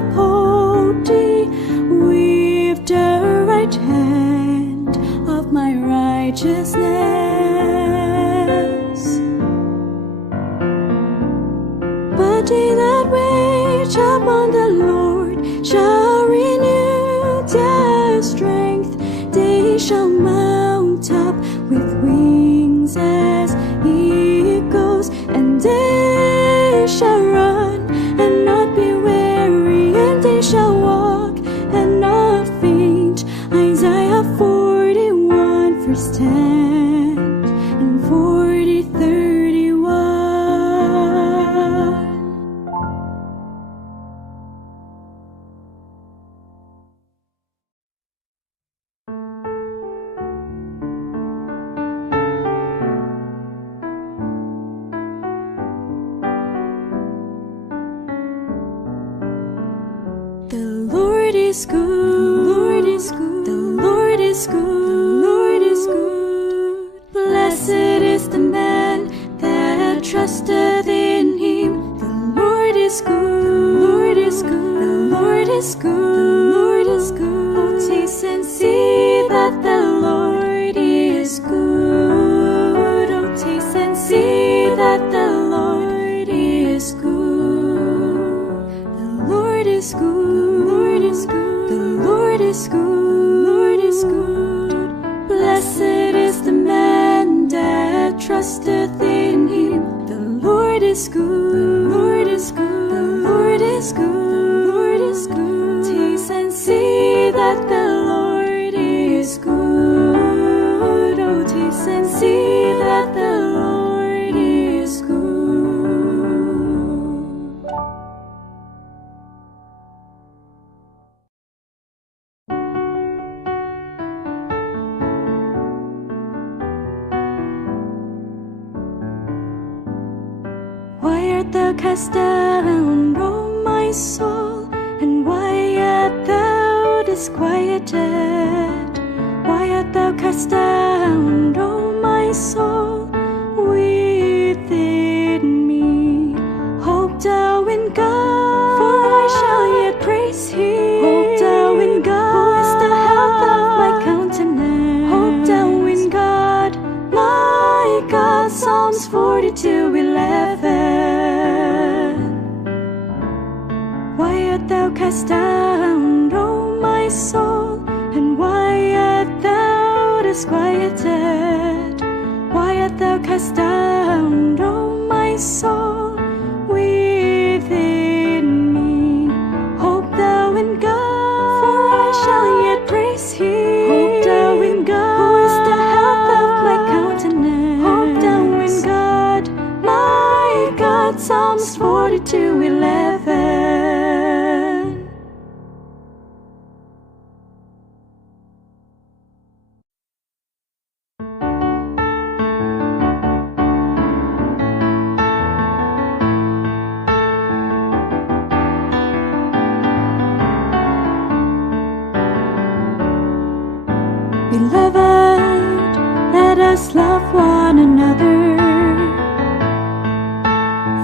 uphold thee with the right hand of my righteousness. But they that wait upon the Lord shall renew their strength. They shall mount up with wings as eagles, and they shall run and not be weary, and they shall walk and not faint. Isaiah 41 verse 10 and 40:31. The Lord is good, the Lord is good, the Lord is good, the Lord is good. Blessed is the man that trusteth in him. The Lord is good, the Lord is good, the Lord is good, the Lord is good. Oh, taste and see that the Lord is good. Oh, taste and see that the Lord is good. The Lord is good. The Lord is good. Blessed is the man that trusteth in him. The Lord is good. The Lord is good. The Lord is good. The Lord is good. Taste and see that the Lord is good. Oh, taste and see that the Lord is good. Why art thou cast down, O my soul? And why art thou disquieted? Why art thou cast down, O my soul, within me? Hope thou in God, for I shall yet praise him. Hope thou in God, who is the health of my countenance. Hope thou in God, my God. Psalms 42:11. Why art thou cast down, O my soul? And why art thou disquieted? Why art thou cast down, O my soul, within me? Hope thou in God, for I shall yet praise him. Hope thou in God, who is the health of my countenance. Hope thou in God, my God. Psalms 42:11. Beloved, let us love one another,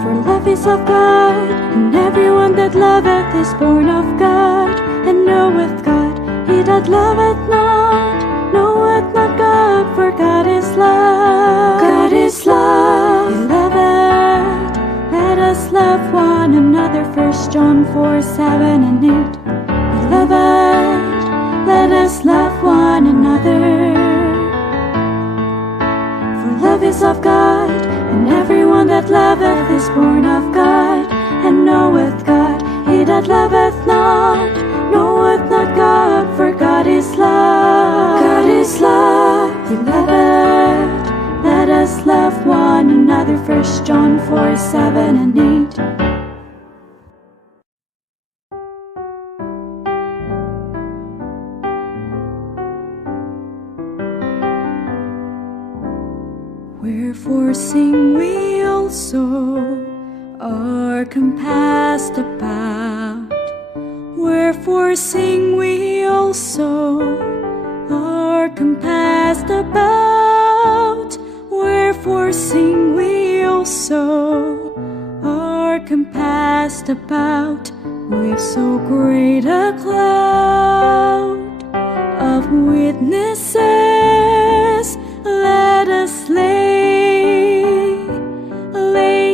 for love is of God, and everyone that loveth is born of God, and knoweth God. He that loveth not, knoweth not God, for God is love. God is love. Beloved, let us love one another. 1 John 4:7 and 8. Beloved, let us love one another, for love is of God, and everyone that loveth is born of God, and knoweth God. He that loveth not, knoweth not God, for God is love. God is love. Beloved, let us love one another. 1 John 4:7 and 8. Wherefore sing we also, are compassed about. Wherefore sing we also, are compassed about. Wherefore sing we also, are compassed about with so great a cloud of witnesses. Let us lay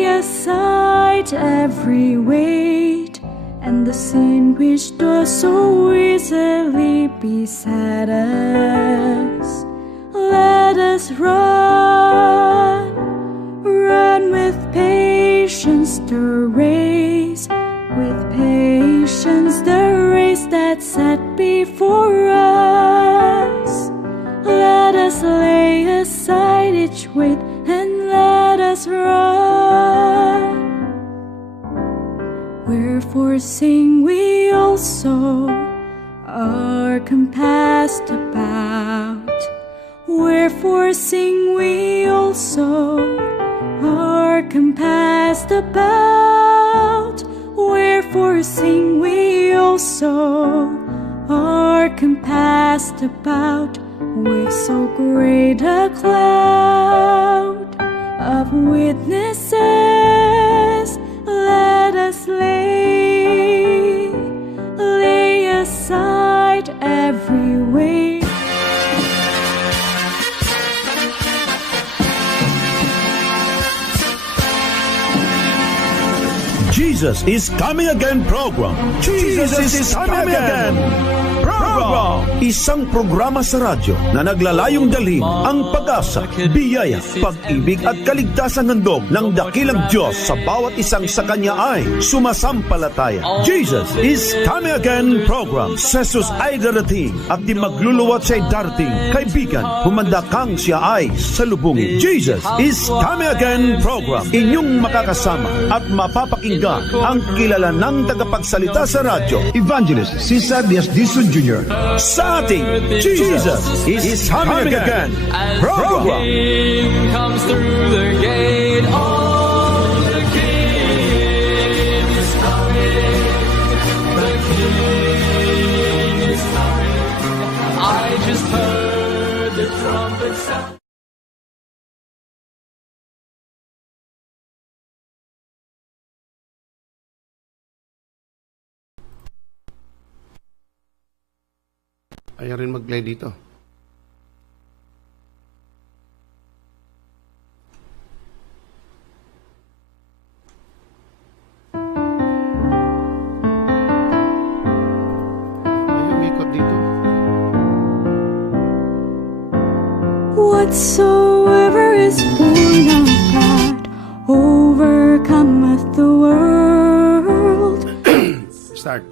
aside every weight and the sin which does so easily beset us. Let us run with patience the race, with patience the race that's set before us. Let us lay aside each weight and let us run. Wherefore sing we also are compassed about. Wherefore sing we also are compassed about. Wherefore sing we also are compassed about with so great a cloud of witnesses. Let us lay aside every weight. Jesus is Coming Again program. Jesus is Coming Again program. Isang programa sa radyo na naglalayong dalhin ang pag-asa, biyaya, pag-ibig at kaligtasang handog ng dakilang Diyos sa bawat isang sa Kanya ay sumasampalataya. Jesus is Coming Again program. Si Jesus ay darating at di magluluwat siya'y darating. Kaibigan, humanda kang siya ay salubungin. Jesus is Coming Again program. Inyong makakasama at mapapakinggan ang kilala ng tagapagsalita sa radyo, Evangelist Cesar Diaz Dizon Jr. Sa ating Jesus is Coming Again program. Comes through the gate, oh, the King is coming, the King is coming. I just heard the trumpet sound. Ayaw rin mag-play dito. Ayaw umikot dito. Whatsoever is born of God overcometh the world. Start.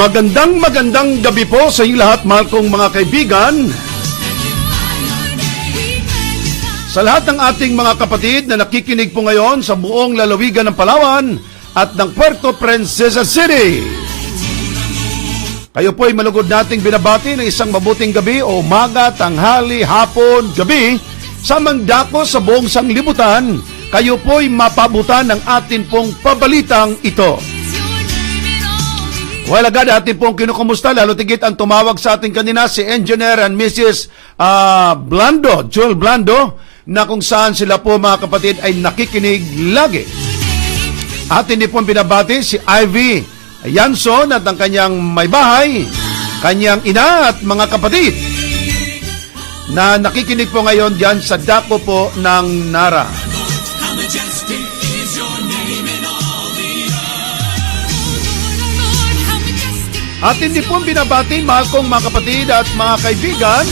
Magandang gabi po sa inyo lahat, mahal kong mga kaibigan. Sa lahat ng ating mga kapatid na nakikinig po ngayon sa buong lalawigan ng Palawan at ng Puerto Princesa City. Kayo po ay malugod nating binabati ng isang mabuting gabi o umaga, tanghali, hapon, gabi sa mandako sa buong sanglibutan. Kayo po ay mapabutan ng atin pong pabalitang ito. Well, agad atin pong kinukumusta, lalo tigit ang tumawag sa ating kanina si Engineer and Mrs. Blando, Joel Blando, na kung saan sila po mga kapatid ay nakikinig lagi. Atin din pong binabati si Ivy Yanson at ang kanyang may bahay, kanyang ina at mga kapatid na nakikinig po ngayon diyan sa dako po ng Nara. At hindi pong binabati, mahal kong mga kapatid at mga kaibigan,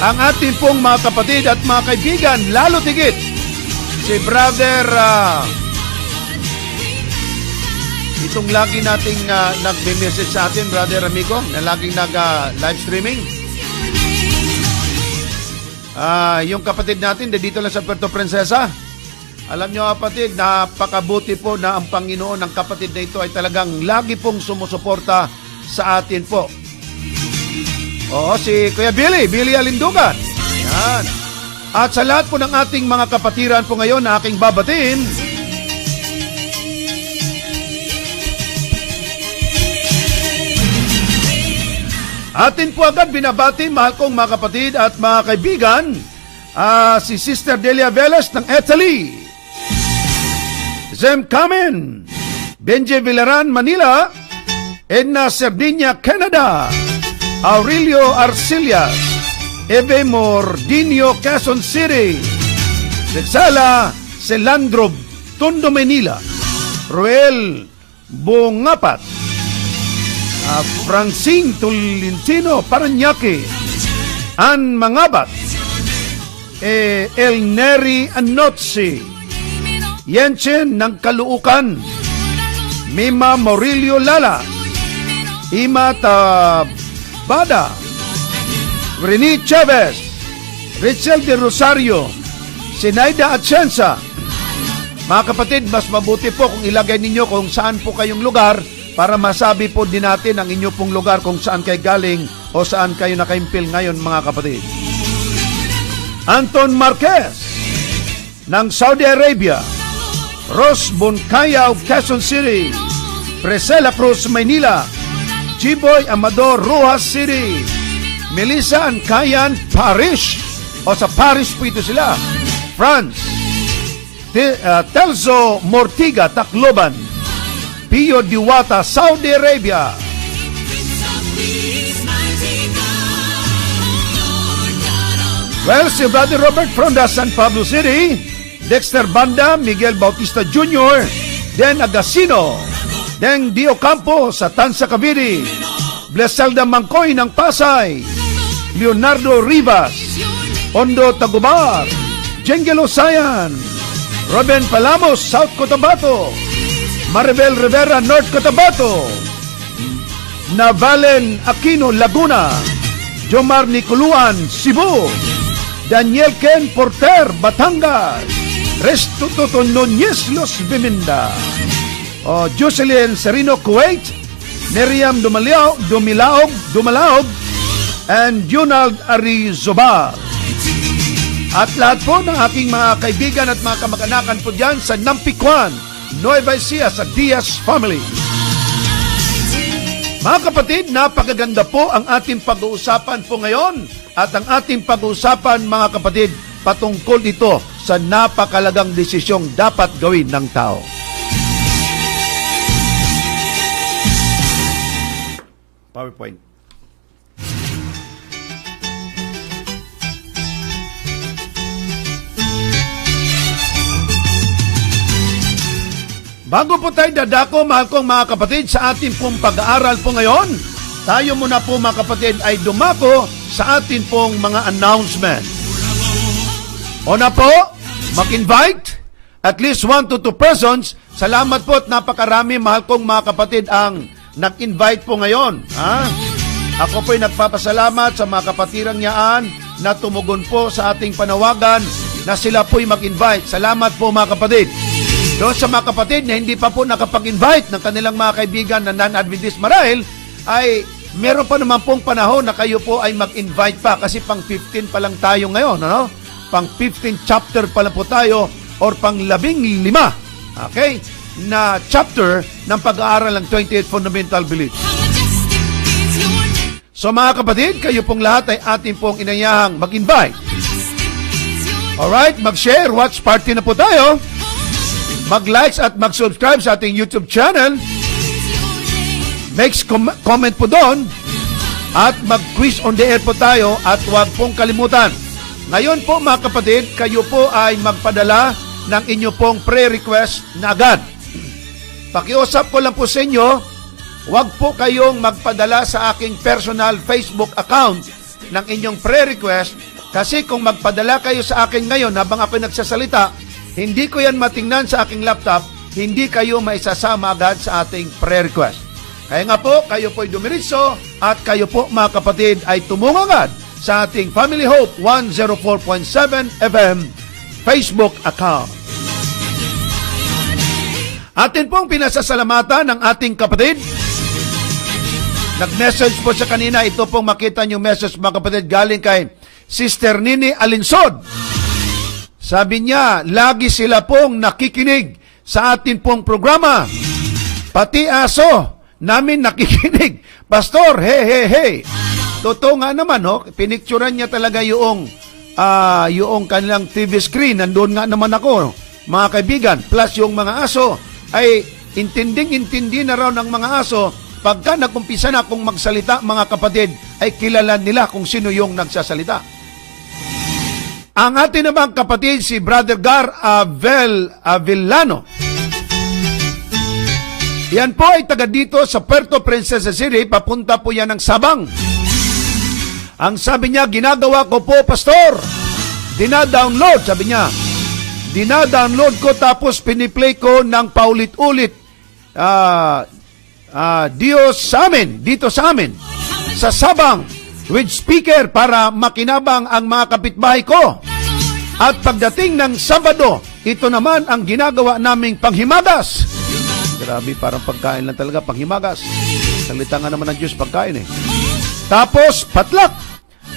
ang ating pong mga kapatid at mga kaibigan, lalo tigit, si Brother, itong lagi nating nagme-message sa atin, Brother Amigo, na laging nag-live streaming. Yung kapatid natin, dito lang sa Puerto Princesa, Alam nyo kapatid, napakabuti po na ang Panginoon ng kapatid na ito ay talagang lagi pong sumusuporta sa atin po. Oo, si Kuya Billy Alindugan. Yan. At sa lahat po ng ating mga kapatiran po ngayon na aking babatiin, atin po agad binabati, mahal kong mga kapatid at mga kaibigan, si Sister Delia Velas ng Italy, Zem Kamen, Benji Villaran, Manila, Edna Sardinia, Canada, Aurelio Arcillas, Eve Mordinio, Quezon City, Rexala Celandro, Tondo, Manila, Ruel Bungapat, Francine Tolentino, Paranaque, Ann Mangabat, El Neri Anotsi, Yenchen ng Kaluukan, Mima Morillo Lala, Ima Tabada, Rene Chavez, Richel de Rosario, Sinaida Atienza. Mga kapatid, mas mabuti po kung ilagay ninyo kung saan po kayong lugar para masabi po din natin ang inyo pong lugar kung saan kayo galing o saan kayo nakaimpil ngayon, mga kapatid. Anton Marquez ng Saudi Arabia, Ros Boncaya of Quezon City, Priscilla Cruz, Manila, Chiboy Amador, Rojas City, Melissa Ancayan, Paris, o sa Paris po ito sila, France, Telso Mortiga, Tacloban, Pio Diwata, Saudi Arabia. Well, si Brother Robert from the San Pablo City, Dexter Banda, Miguel Bautista Jr., Den Agasino, Den Dio Campo sa Tansa Cavite, Bleselda Mangkoy ng Pasay, Leonardo Rivas, Ondo Tagumar, Jengelo Sayan, Robin Palamos, South Cotabato, Maribel Rivera, North Cotabato, Navalen Aquino, Laguna, Jomar Nicoluan, Cebu, Daniel Ken Porter, Batangas, Restuto Nunez, Los Biminda, Jocelyn Serino, Kuwait, Miriam Dumalaog, and Junald Arizobal. At lahat po ng aking mga kaibigan at mga kamag-anakan po dyan sa Nampikwan, Nueva Ecija, sa Diaz family. Mga kapatid, napakaganda po ang ating pag-uusapan po ngayon. At ang ating pag-uusapan, mga kapatid, patungkol ito sa napakalagang desisyong dapat gawin ng tao. PowerPoint. Bago po tayo dadako, mahal kong mga kapatid, sa ating pong pag-aaral po ngayon, tayo muna po mga kapatid ay dumako sa atin pong mga announcement. Una po, mag-invite at least 1 to 2 persons. Salamat po at napakarami, mahal kong mga kapatid, ang nag-invite po ngayon. Ako po'y nagpapasalamat sa mga kapatirang yaan na tumugon po sa ating panawagan na sila po'y mag-invite. Salamat po mga kapatid. Doon sa mga kapatid na hindi pa po nakapag-invite ng kanilang mga kaibigan na non-Adventist marahil, ay meron pa naman pong panahon na kayo po ay mag-invite pa kasi pang 15 pa lang tayo ngayon, ano? Pang 15 chapter pa lang po tayo or pang 15, okay, na chapter ng pag-aaral ng 28 Fundamental Beliefs. So mga kapatid, kayo pong lahat ay atin pong inayahang mag-invite. Alright, mag-share, watch party na po tayo. Mag-likes at mag-subscribe sa ating YouTube channel. Make comment po doon. At mag-quiz on the air po tayo. At huwag pong kalimutan. Ngayon po mga kapatid, kayo po ay magpadala ng inyo pong prayer request na agad. Pakiusap ko lang po sa inyo, huwag po kayong magpadala sa aking personal Facebook account ng inyong prayer request. Kasi kung magpadala kayo sa akin ngayon habang ako nagsasalita, hindi ko yan matingnan sa aking laptop, hindi kayo maisasama agad sa ating prayer request. Kaya nga po, kayo po'y dumiritso at kayo po mga kapatid ay tumungo agad sa ating Family Hope 104.7 FM Facebook account. Atin pong pinasasalamatan ng ating kapatid. Nag-message po sa kanina, ito pong makita niyo message mga kapatid galing kay Sister Nini Alinsod. Sabi niya, lagi sila pong nakikinig sa atin pong programa. Pati aso namin nakikinig. Pastor, hey. Totoo nga naman, pinicturean niya talaga yung kanilang TV screen. Nandun nga naman ako, mga kaibigan. Plus yung mga aso ay intinding-intindi na raw ng mga aso. Pagka nagkumpisa na kung magsalita, mga kapatid, ay kilala nila kung sino yung nagsasalita. Ang ating namang kapatid, si Brother Gar Avellano. Yan po ay taga dito sa Puerto Princesa City. Papunta po yan ng Sabang. Ang sabi niya, ginagawa ko po, Pastor. Dina-download, sabi niya. Dina-download ko tapos piniplay ko ng paulit-ulit. Diyos sa amin, dito sa amin, sa Sabang, with speaker para makinabang ang mga kapitbahay ko. At pagdating ng Sabado, ito naman ang ginagawa naming panghimagas. Grabe, parang pagkain lang talaga, panghimagas. Salita nga naman ng Diyos, pagkain eh. Tapos, patlak,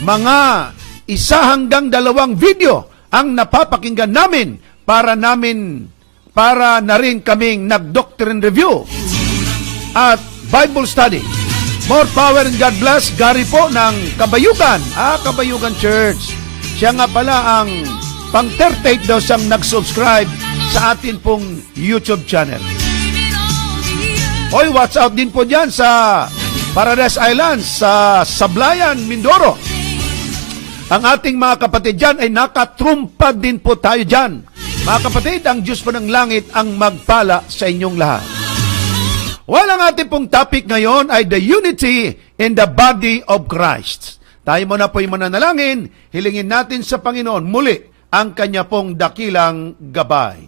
mga 1 hanggang 2 video ang napapakinggan namin para na rin kaming nag-doctrine review at Bible study. More power and God bless. Gary po ng Kabayugan. Kabayugan Church. Siya nga pala ang pang-38 daw siyang nag-subscribe sa atin pong YouTube channel. Hoy, watch out din po dyan sa Paradise Islands, sa Sablayan, Mindoro. Ang ating mga kapatid dyan ay nakatrumpad din po tayo dyan. Mga kapatid, ang Diyos po ng langit ang magpala sa inyong lahat. Ang ating pong topic ngayon ay the unity in the body of Christ. Tayo muna po'y mananalangin, hilingin natin sa Panginoon muli ang kanya pong dakilang gabay.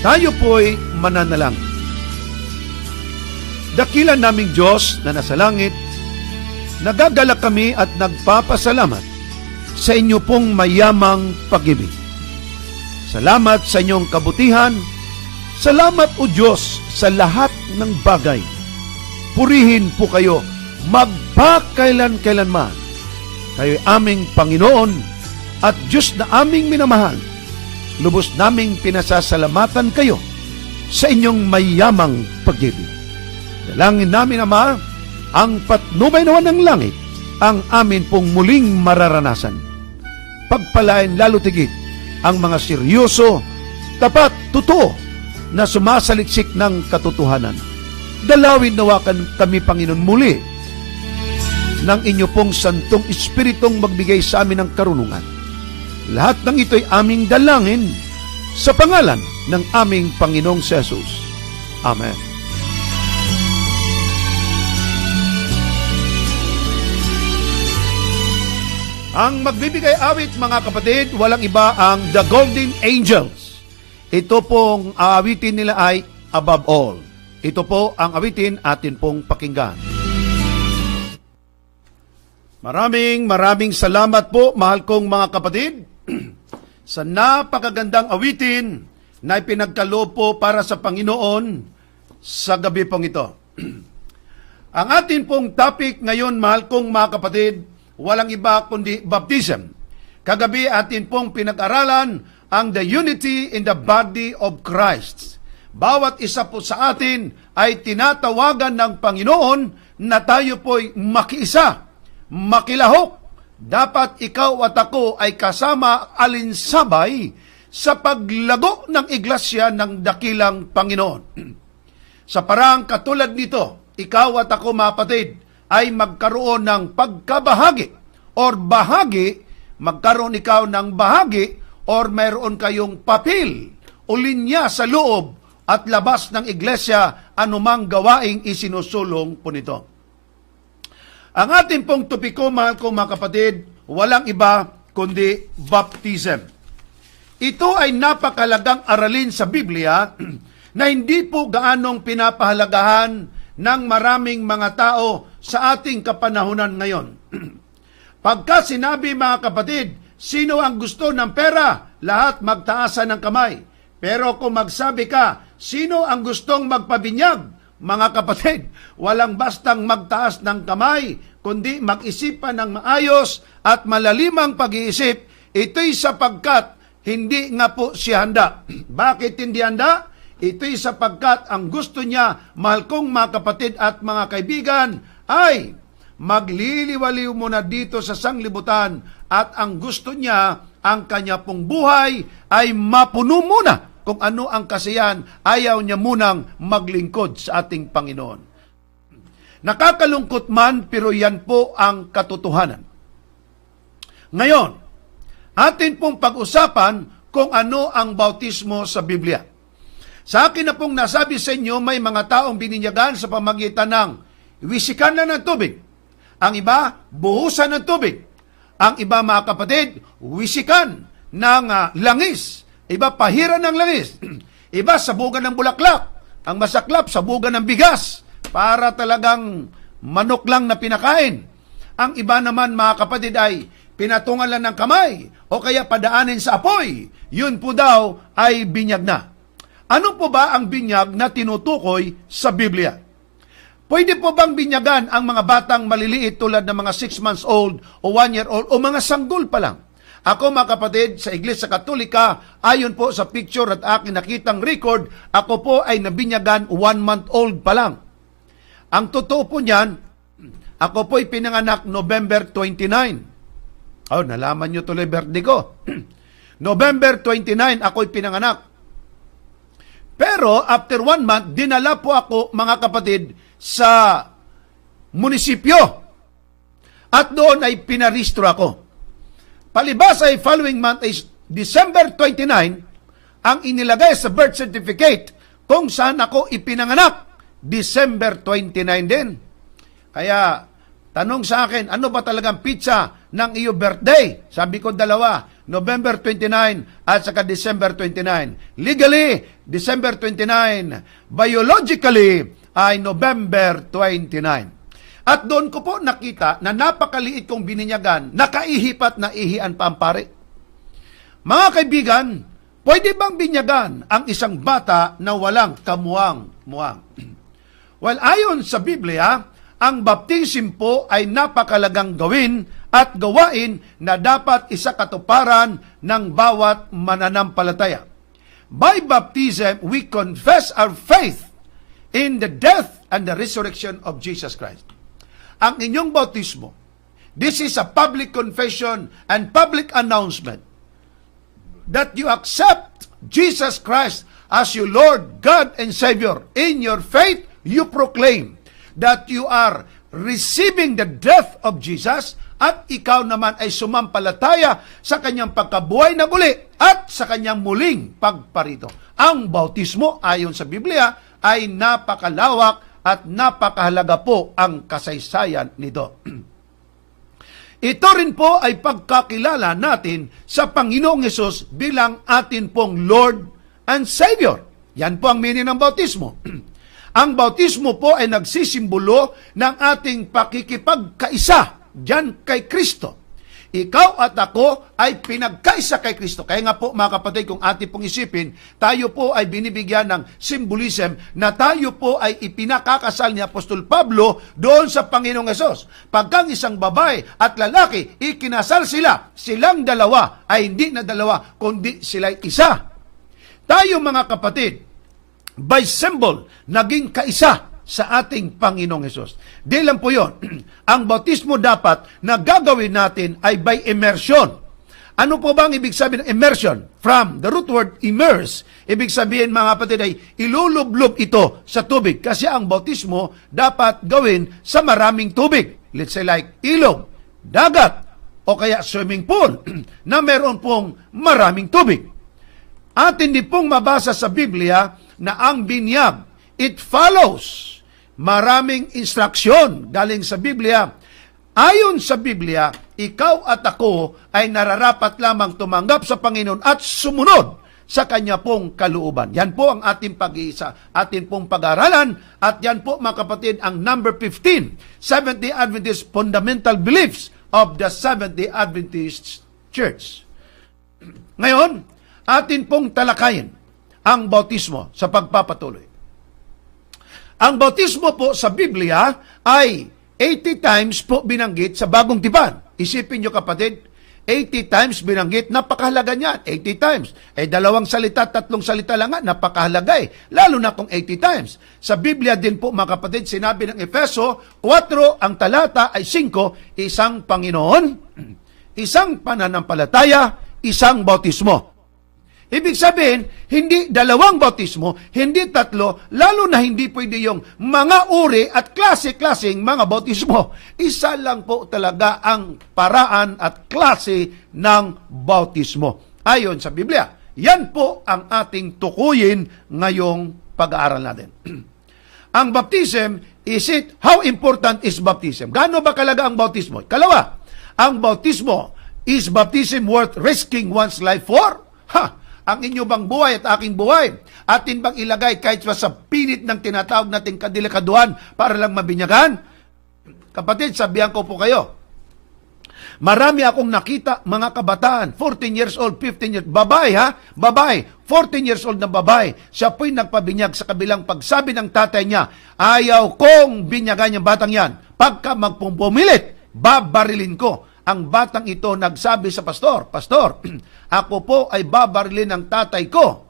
Tayo po'y mananalangin. Dakilan naming Diyos na nasa langit, nagagalak kami at nagpapasalamat sa inyo pong mayamang pag-ibig. Salamat sa inyong kabutihan. Salamat o Diyos sa lahat ng bagay. Purihin po kayo magpakailan-kailanman. Kayo'y aming Panginoon at Diyos na aming minamahal. Lubos naming pinasasalamatan kayo sa inyong mayamang pag-ibig. Dalangin namin, Ama, ang patnubay naman ng langit ang amin pong muling mararanasan. Pagpalain lalo tigit ang mga seryoso, tapat, totoo na sumasaliksik ng katotohanan. Dalawin nawakan kami, Panginoon, muli ng inyo pong Santong Espiritong magbigay sa amin ng karunungan. Lahat ng ito'y aming dalangin sa pangalan ng aming Panginoong Jesus. Amen. Ang magbibigay awit, mga kapatid, walang iba ang The Golden Angels. Ito pong aawitin nila ay Above All. Ito po ang awitin atin pong pakinggan. Maraming salamat po, mahal kong mga kapatid, sa napakagandang awitin na ipinagkaloob po para sa Panginoon sa gabi pong ito. Ang atin pong topic ngayon, mahal kong mga kapatid, walang iba kundi baptism. Kagabi atin pong pinag-aralan ang the unity in the body of Christ. Bawat isa po sa atin ay tinatawagan ng Panginoon na tayo po'y makiisa, makilahok. Dapat ikaw at ako ay kasama alinsabay sa paglago ng iglesia ng dakilang Panginoon. Sa parang katulad nito, ikaw at ako, mga kapatid, ay magkaroon ng pagkabahagi or bahagi, magkaroon ikaw ng bahagi or mayroon kayong papel o linya sa loob at labas ng iglesia anumang gawaing isinusulong po nito. Ang ating pong topiko, mahal kong mga kapatid, walang iba kundi baptism. Ito ay napakalagang aralin sa Biblia na hindi po gaanong pinapahalagahan ng maraming mga tao sa ating kapanahunan ngayon. Pagka sinabi, mga kapatid, sino ang gusto ng pera? lahat magtaasan ng kamay. Pero kung magsabi ka, sino ang gustong magpabinyag? Mga kapatid, walang bastang magtaas ng kamay, kundi mag-isipan ng maayos at malalimang pag-iisip. Ito'y sapagkat hindi nga po siya handa. Bakit hindi handa? Ito'y sapagkat ang gusto niya, mahal kong mga kapatid at mga kaibigan, ay magliliwaliw muna dito sa sanglibutan at ang gusto niya, ang kanya pong buhay ay mapuno muna kung ano ang kasiyahan. Ayaw niya munang maglingkod sa ating Panginoon. Nakakalungkot man, pero yan po ang katotohanan. Ngayon, atin pong pag-usapan kung ano ang bautismo sa Biblia. Sa akin na pong nasabi sa inyo, may mga taong bininyagan sa pamagitan ng wisikan na ng tubig. Ang iba, buhusan ng tubig. Ang iba, mga kapatid, wisikan ng langis. Iba, pahiran ng langis. Iba, sabugan ng bulaklak. Ang masaklap, sabugan ng bigas para talagang manok lang na pinakain. Ang iba naman, mga kapatid, ay pinatungan lang ng kamay o kaya padaanin sa apoy. Yun po daw ay binyag na. Ano po ba ang binyag na tinutukoy sa Biblia? Pwede po bang binyagan ang mga batang maliliit tulad ng mga 6 months old o 1 year old o mga sanggol pa lang? Ako, mga kapatid, sa Iglesia Katolika, ayon po sa picture at aking nakitang record, ako po ay nabinyagan 1 month old pa lang. Ang totoo po niyan, ako po ay pinanganak November 29. Oh, nalaman nyo tuloy birthday ko. November 29, ako ay pinanganak. Pero after 1 month, dinala po ako, mga kapatid, sa munisipyo. At doon ay pinarehistro ako. Palibas ay following month is December 29, ang inilagay sa birth certificate kung saan ako ipinanganak. December 29 din. Kaya, tanong sa akin, ano ba talagang pizza ng iyo birthday? Sabi ko dalawa, November 29 at saka December 29. Legally, December 29. Biologically, ay November 29. At doon ko po nakita na napakaliit kong bininyagan, nakaihipat na ihian pa ang pare. Mga kaibigan, pwede bang binyagan ang isang bata na walang kamuwang-muwang? Well, ayon sa Biblia, ang baptism po ay napakalagang gawin at gawain na dapat isakatuparan ng bawat mananampalataya. By baptism, we confess our faith in the death and the resurrection of Jesus Christ. Ang inyong bautismo, this is a public confession and public announcement that you accept Jesus Christ as your Lord, God, and Savior. In your faith, you proclaim that you are receiving the death of Jesus at ikaw naman ay sumampalataya sa kanyang pagkabuhay na muli at sa kanyang muling pagparito. Ang bautismo, ayon sa Biblia, ay napakalawak at napakahalaga po ang kasaysayan nito. Ito rin po ay pagkakilala natin sa Panginoong Hesus bilang atin pong Lord and Savior. Yan po ang meaning ng bautismo. Ang bautismo po ay nagsisimbolo ng ating pakikipagkaisa diyan kay Kristo. Ikaw at ako ay pinagkaisa kay Kristo. Kaya nga po, mga kapatid, kung ating pong isipin, tayo po ay binibigyan ng symbolism na tayo po ay ipinakakasal ni Apostol Pablo doon sa Panginoong Hesus. Pagkang isang babae at lalaki, ikinasal sila. Silang dalawa ay hindi na dalawa, kundi sila'y isa. Tayo, mga kapatid, by symbol, naging kaisa sa ating Panginoong Hesus. Di lang po yun. Ang bautismo dapat na gagawin natin ay by immersion. Ano po ba ang ibig sabihin ng immersion? From the root word immerse, ibig sabihin, mga kapatid, ay ilulublob ito sa tubig. Kasi ang bautismo dapat gawin sa maraming tubig. Let's say like ilog, dagat, o kaya swimming pool na meron pong maraming tubig. At hindi pong mabasa sa Biblia na ang binyag, it follows maraming instruksyon galing sa Biblia. Ayon sa Biblia, ikaw at ako ay nararapat lamang tumanggap sa Panginoon at sumunod sa Kanya pong kalooban. Yan po ang ating pag-iisa, ating pong pag-aralan, at yan po, mga kapatid, ang number 15, Seventh-day Adventist Fundamental Beliefs of the Seventh-day Adventist Church. Ngayon, atin pong talakayin ang bautismo sa pagpapatuloy. Ang bautismo po sa Biblia ay 80 times po binanggit sa Bagong Tipan. Isipin nyo kapatid, 80 times binanggit, napakahalaga niyan, 80 times. Dalawang salita, tatlong salita lang nga, napakahalaga lalo na kung 80 times. Sa Biblia din po mga kapatid, sinabi ng Efeso 4, ang talata ay 5, isang Panginoon, isang pananampalataya, isang bautismo. Ibig sabihin, hindi dalawang bautismo, hindi tatlo, lalo na hindi pwede yung mga uri at klase-klaseng mga bautismo. Isa lang po talaga ang paraan at klase ng bautismo. Ayon sa Biblia. Yan po ang ating tukuyin ngayong pag-aaral natin. Ang baptism, how important is baptism? Gaano ba kalaga ang bautismo? Kalawa, ang bautismo, is baptism worth risking one's life for? Ang inyo bang buhay at aking buhay, atin bang ilagay kahit sa pinit ng tinatawag nating kadilikaduhan para lang mabinyagan? Kapatid, sabihan ko po kayo, marami akong nakita mga kabataan, 14 years old, 15 years, babae, 14 years old na babae, siya po'y nagpabinyag sa kabilang pagsabi ng tatay niya, ayaw kong binyagan yung batang yan, pagka magpumilit, babarilin ko. Ang batang ito nagsabi sa pastor, Pastor, ako po ay babarilin ng tatay ko.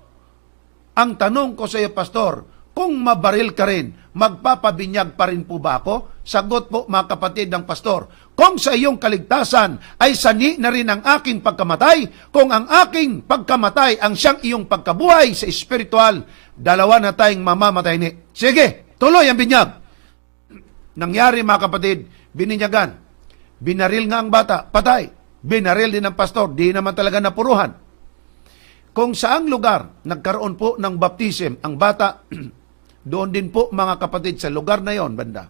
Ang tanong ko sa iyo, Pastor, kung mabaril ka rin, magpapabinyag pa rin po ba ako? Sagot po mga kapatid ng pastor, kung sa iyong kaligtasan ay sani na rin ang aking pagkamatay, kung ang aking pagkamatay ang siyang iyong pagkabuhay sa espiritual, dalawa na tayong mamamatay ni. Sige, tuloy ang binyag. Nangyari mga kapatid, bininyagan. Binaril nga ang bata, patay. Binaril din ng pastor, di naman talaga napuruhan. Kung saang lugar nagkaroon po ng baptism ang bata, doon din po mga kapatid sa lugar na yon, banda.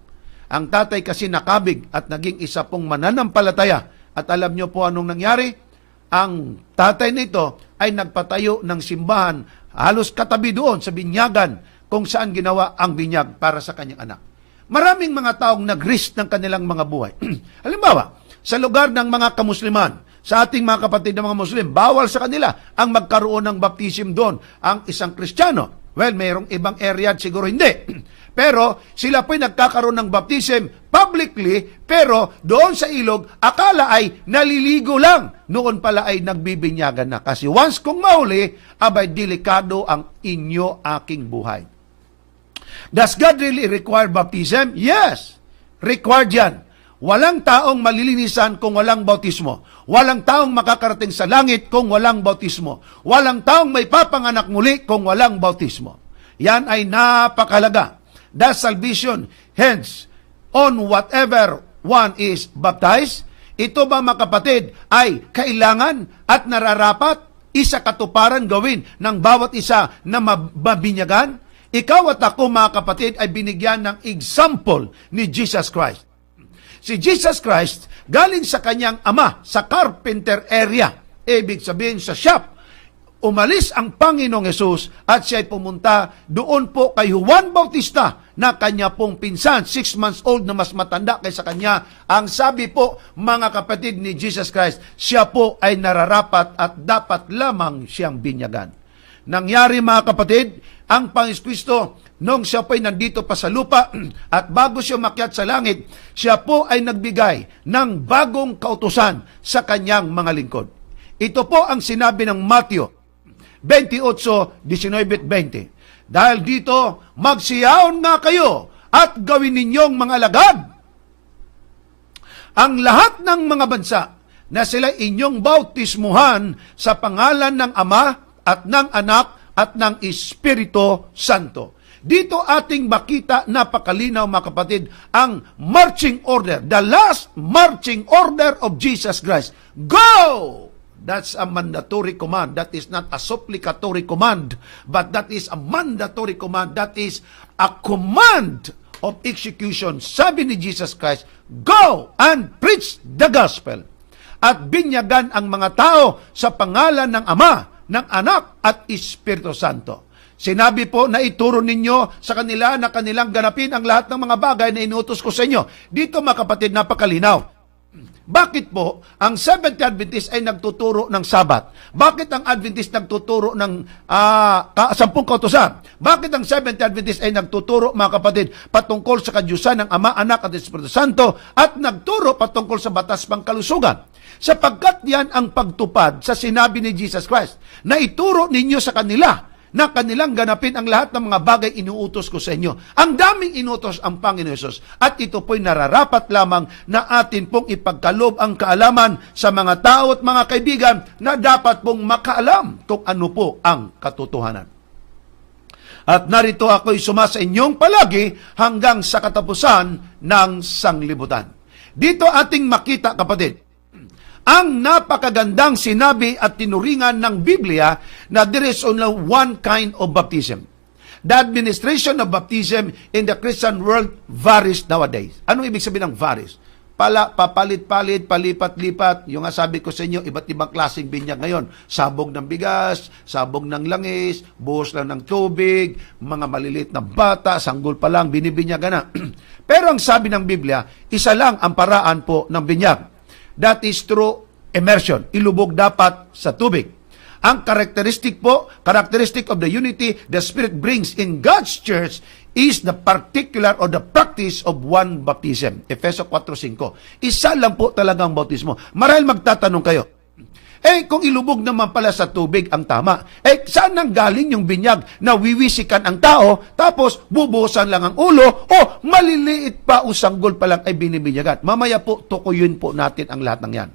Ang tatay kasi nakabig at naging isa pong mananampalataya. At alam nyo po anong nangyari? Ang tatay nito ay nagpatayo ng simbahan halos katabi doon sa binyagan kung saan ginawa ang binyag para sa kanyang anak. Maraming mga taong nag-risk ng kanilang mga buhay. Halimbawa, sa lugar ng mga kamusliman, sa ating mga kapatid ng mga Muslim, bawal sa kanila ang magkaroon ng baptism doon. Ang isang Kristiyano, well, mayroong ibang area siguro hindi. Pero sila po'y nagkakaroon ng baptism publicly, pero doon sa ilog, akala ay naliligo lang. Noon pala ay nagbibinyagan na. Kasi once kung mahuli, abay delikado ang inyo aking buhay. Does God really require baptism? Yes. Required yan. Walang taong malilinisan kung walang bautismo. Walang taong makakarating sa langit kung walang bautismo. Walang taong may papanganak muli kung walang bautismo. Yan ay napakalaga. That's salvation. Hence, on whatever one is baptized, ito ba mga kapatid ay kailangan at nararapat isa katuparan gawin ng bawat isa na mabinyagan? Ikaw at ako mga kapatid ay binigyan ng example ni Jesus Christ. Si Jesus Christ galing sa kanyang ama sa carpenter area. Ibig sabihin sa shop. Umalis ang Panginoong Hesus at siya ay pumunta doon po kay Juan Bautista na kanya pong pinsan, 6 months old na mas matanda kaysa kanya. Ang sabi po mga kapatid ni Jesus Christ, siya po ay nararapat at dapat lamang siyang binyagan. Nangyari mga kapatid, ang Panginoong Kristo, nung siya po'y nandito pa sa lupa at bago siya makyat sa langit, siya po ay nagbigay ng bagong kautusan sa kanyang mga lingkod. Ito po ang sinabi ng Matthew 28:19-20. Dahil dito, magsiyaon nga kayo at gawin ninyong mga alagad ang lahat ng mga bansa na sila inyong bautismuhan sa pangalan ng Ama at ng Anak at ng Espiritu Santo. Dito ating makita, napakalinaw mga kapatid, ang marching order, the last marching order of Jesus Christ. Go! That's a mandatory command. That is not a supplicatory command, but that is a mandatory command. That is a command of execution. Sabi ni Jesus Christ, go and preach the gospel. At binyagan ang mga tao sa pangalan ng Ama, ng Anak at Espiritu Santo. Sinabi po na ituro ninyo sa kanila na kanilang ganapin ang lahat ng mga bagay na inutos ko sa inyo. Dito mga kapatid, napakalinaw. Bakit po ang Seventh-day Adventist ay nagtuturo ng Sabat? Bakit ang Adventist nagtuturo ng 10 kautusan? Bakit ang Seventh-day Adventist ay nagtuturo, mga kapatid, patungkol sa kadyusan ng Ama, Anak at Espiritu Santo at nagturo patungkol sa batas pangkalusugan? Sapagkat yan ang pagtupad sa sinabi ni Jesus Christ na ituro ninyo sa kanila na kanilang ganapin ang lahat ng mga bagay inuutos ko sa inyo. Ang daming inutos ang Panginoon Hesus at ito po'y nararapat lamang na atin pong ipagkaloob ang kaalaman sa mga tao at mga kaibigan na dapat pong makaalam kung ano po ang katotohanan. At narito ako'y sumasa inyong palagi hanggang sa katapusan ng sanglibutan. Dito ating makita, kapatid, ang napakagandang sinabi at tinuringan ng Biblia na there is only one kind of baptism. The administration of baptism in the Christian world varies nowadays. Anong ibig sabihin ng varies? Papalit-palit, palipat-lipat. Yung nga sabi ko sa inyo, iba't ibang klaseng binyag ngayon. Sabog ng bigas, sabog ng langis, buhos lang ng tubig, mga maliliit na bata, sanggol pa lang, binibinyagan na. Pero ang sabi ng Biblia, isa lang ang paraan po ng binyag. That is through immersion. Ilubog dapat sa tubig. Ang characteristic of the unity the Spirit brings in God's church is the particular or the practice of one baptism. Efeso 4:5. Isa lang po talagang bautismo. Marahil magtatanong kayo, kung ilubog naman pala sa tubig ang tama, saan nang galing yung binyag na wiwisikan ang tao, tapos bubuhusan lang ang ulo, o maliliit pa o sanggol pa lang ay binibinyagan? Mamaya po, tukuyun po natin ang lahat ng yan.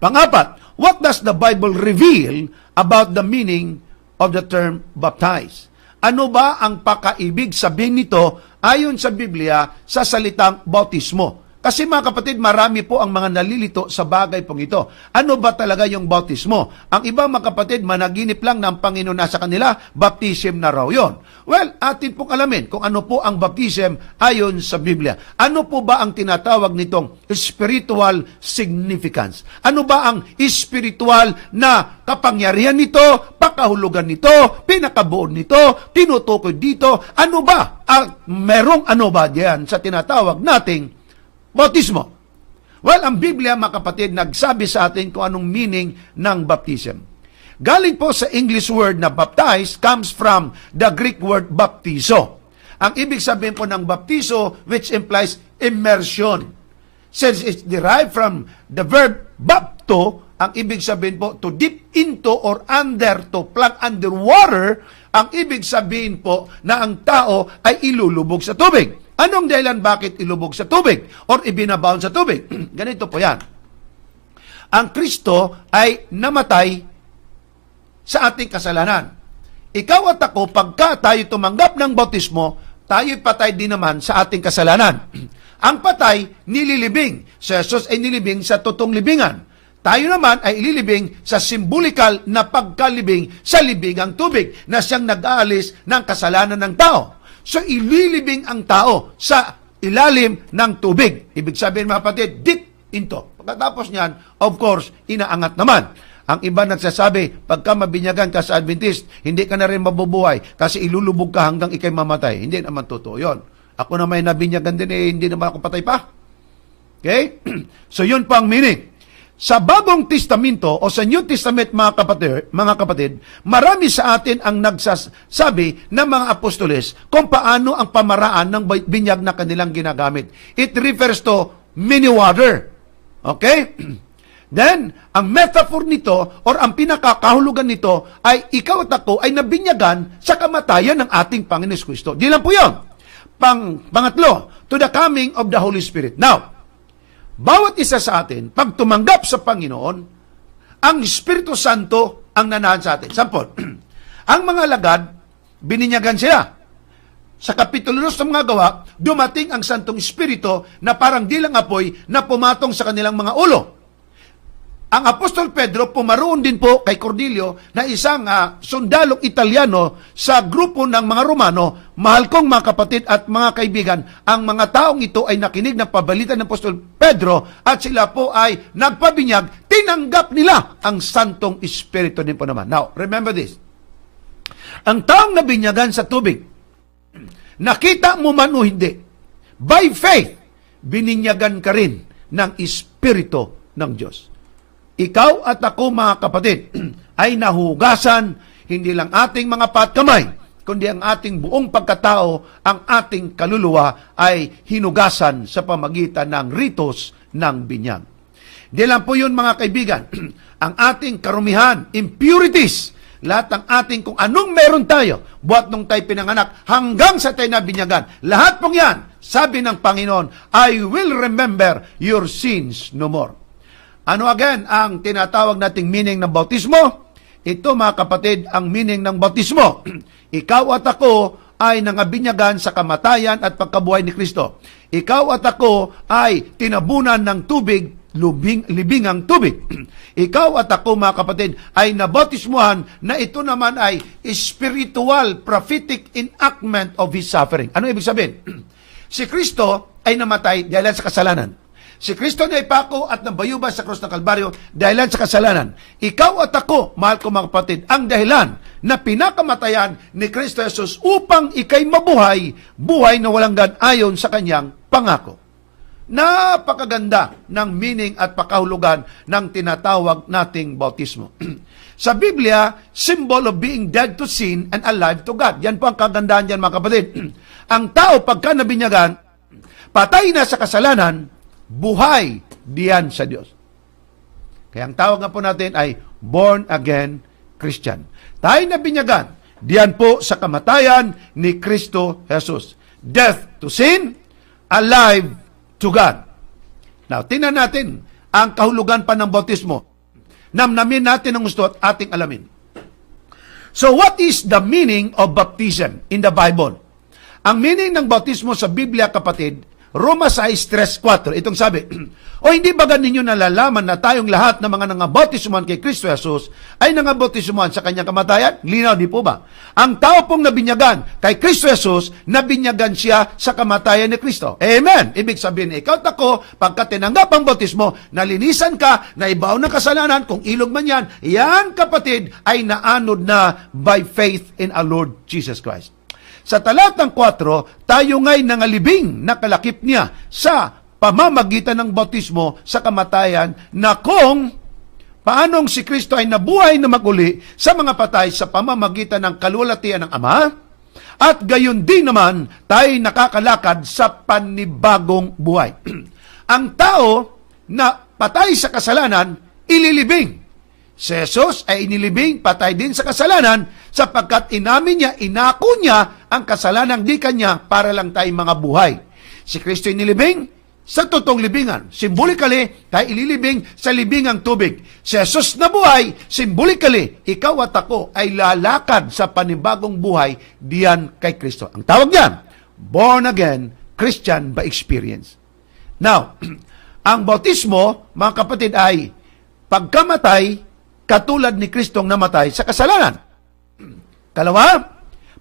Pangapat, what does the Bible reveal about the meaning of the term baptize? Ano ba ang pakaibig sabihin nito ayon sa Biblia sa salitang bautismo? Kasi mga kapatid, marami po ang mga nalilito sa bagay pong ito. Ano ba talaga yung bautismo? Ang iba mga kapatid, managinip lang na ang Panginoon nasa kanila, baptism na raw yon. Well, atin pong alamin kung ano po ang baptism ayon sa Biblia. Ano po ba ang tinatawag nitong spiritual significance? Ano ba ang spiritual na kapangyarihan nito, pakahulugan nito, pinakabuon nito, tinutukoy dito? Ano ba? Merong ano ba diyan sa tinatawag nating bautismo? Well, ang Biblia, mga kapatid, nagsabi sa atin kung anong meaning ng baptism. Galing po sa English word na baptize comes from the Greek word baptizo. Ang ibig sabihin po ng baptizo, which implies immersion. Since it's derived from the verb bapto, ang ibig sabihin po to dip into or under, to plug under water, ang ibig sabihin po na ang tao ay ilulubog sa tubig. Anong dahilan bakit ilubog sa tubig or ibinabaon sa tubig? Ganito po yan. Ang Kristo ay namatay sa ating kasalanan. Ikaw at ako, pagka tayo tumanggap ng bautismo, tayo'y patay din naman sa ating kasalanan. Ang patay, nililibing. Si Jesus ay nilibing sa totoong libingan. Tayo naman ay ililibing sa symbolikal na pagkalibing sa libingang tubig na siyang nag-aalis ng kasalanan ng tao. So, ililibing ang tao sa ilalim ng tubig. Ibig sabihin, mga kapatid, deep into. Pagkatapos niyan, of course, inaangat naman. Ang iba nagsasabi, pagka mabinyagan ka sa Adventist, hindi ka na rin mabubuhay kasi ilulubog ka hanggang ikay mamatay. Hindi naman totoo yun. Ako na may nabinyagan din, hindi naman ako patay pa. Okay? So, yun pa ang meaning. Sa Bagong Testamento o sa New Testament, mga kapatid, marami sa atin ang nagsasabi ng mga apostoles kung paano ang pamaraan ng binyag na kanilang ginagamit. It refers to many water. Okay? Then, ang metaphor nito or ang pinakakahulugan nito ay ikaw at ako ay nabinyagan sa kamatayan ng ating Panginoon Kristo. Di lang po yun. Pangatlo, to the coming of the Holy Spirit. Now, bawat isa sa atin, pag tumanggap sa Panginoon, ang Espiritu Santo ang nanahan sa atin. Sampol, ang mga lagad, bininyagan sila. Sa Kapitulo 2 ng mga gawa, dumating ang Santong Espiritu na parang dilang apoy na pumatong sa kanilang mga ulo. Ang Apostol Pedro, pumaroon din po kay Cornelio na isang sundalong Italiano sa grupo ng mga Romano. Mahal kong mga kapatid at mga kaibigan, ang mga taong ito ay nakinig ng pabalitan ng Apostol Pedro at sila po ay nagpabinyag, tinanggap nila ang Santong Espiritu din po naman. Now, remember this. Ang taong nabinyagan sa tubig, nakita mo man o hindi, by faith, bininyagan ka rin ng Espiritu ng Diyos. Ikaw at ako, mga kapatid, ay nahugasan hindi lang ating mga kamay, kundi ang ating buong pagkatao, ang ating kaluluwa ay hinugasan sa pamagitan ng ritos ng binyag. Di lang po yun, mga kaibigan, ang ating karumihan, impurities, lahat ng ating kung anong meron tayo, buhat nung tayo pinanganak, hanggang sa tayo nabinyagan, lahat pong yan, sabi ng Panginoon, I will remember your sins no more. Ano again ang tinatawag nating meaning ng bautismo? Ito, mga kapatid, ang meaning ng bautismo. Ikaw at ako ay nangabinyagan sa kamatayan at pagkabuhay ni Kristo. Ikaw at ako ay tinabunan ng tubig, libingang tubig. Ikaw at ako, mga kapatid, ay nabautismuhan na ito naman ay spiritual, prophetic enactment of His suffering. Ano ibig sabihin? Si Kristo ay namatay dahil sa kasalanan. Si Kristo na ipako at nabayubay sa krus ng Kalbaryo dahilan sa kasalanan. Ikaw at ako, mahal ko mga kapatid, ang dahilan na pinakamatayan ni Kristo Jesus upang ikay mabuhay, buhay na walang gan ayon sa kanyang pangako. Napakaganda ng meaning at pakahulugan ng tinatawag nating bautismo. Sa Biblia, symbol of being dead to sin and alive to God. Yan po ang kagandahan dyan, mga kapatid. Ang tao, pagka nabinyagan, patay na sa kasalanan, buhay diyan sa Diyos. Kaya ang tawag nga po natin ay born again Christian. Tayo na binyagan diyan po sa kamatayan ni Kristo Jesus. Death to sin, alive to God. Now, tingnan natin ang kahulugan pa ng bautismo. Namnamin natin ang gusto at ating alamin. So, what is the meaning of baptism in the Bible? Ang meaning ng bautismo sa Biblia, kapatid, Roma 6:3-4, itong sabi, o hindi ba ninyo nalalaman na tayong lahat ng mga nangabautismuhan kay Kristo Jesus ay nangabautismuhan sa kanyang kamatayan? Linaw, di po ba? Ang tao pong nabinyagan kay Kristo Jesus, nabinyagan siya sa kamatayan ni Kristo. Amen! Ibig sabihin, ikaw at ako, pagka tinanggap ang bautismo, nalinisan ka, naibaw ng kasalanan, kung ilog man yan, yan, kapatid, ay naanod na by faith in our Lord Jesus Christ. Sa talatang 4, tayo nga'y nangalibing na kalakip niya sa pamamagitan ng bautismo sa kamatayan na kung paanong si Kristo ay nabuhay na maguli sa mga patay sa pamamagitan ng kaluwalhatian ng Ama, at gayon din naman tayo nakakalakad sa panibagong buhay. Ang tao na patay sa kasalanan, ililibing. Si Jesus ay inilibing, patay din sa kasalanan, sapagkat inamin niya, inako niya ang kasalanan di kanya para lang tayong mga buhay. Si Kristo inilibing sa totoong libingan. Symbolically, tayo ililibing sa libingang tubig. Si Jesus na buhay, symbolically, ikaw at ako ay lalakad sa panibagong buhay diyan kay Kristo. Ang tawag niyan, born again Christian by experience. Now, ang bautismo, mga kapatid, ay pagkamatay katulad ni Kristong namatay sa kasalanan. Kalawa,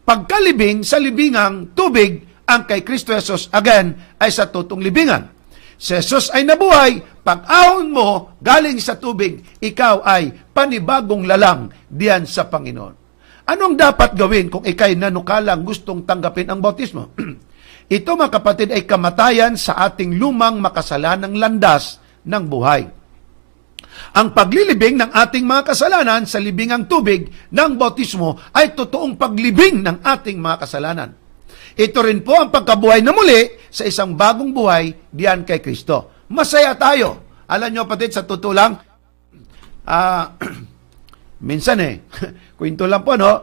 pagkalibing sa libingang tubig, ang kay Kristo Jesus, again, ay sa tutong libingan. Si Jesus ay nabuhay, pag-ahon mo galing sa tubig, ikaw ay panibagong lalang diyan sa Panginoon. Anong dapat gawin kung ikay nanukalang gustong tanggapin ang bautismo? Ito, mga kapatid, ay kamatayan sa ating lumang makasalanang landas ng buhay. Ang paglilibing ng ating mga kasalanan sa libingang tubig ng bautismo ay totoong paglibing ng ating mga kasalanan. Ito rin po ang pagkabuhay na muli sa isang bagong buhay diyan kay Kristo. Masaya tayo. Alam nyo, kapatid, sa totoo lang, minsan kwento lang po, no?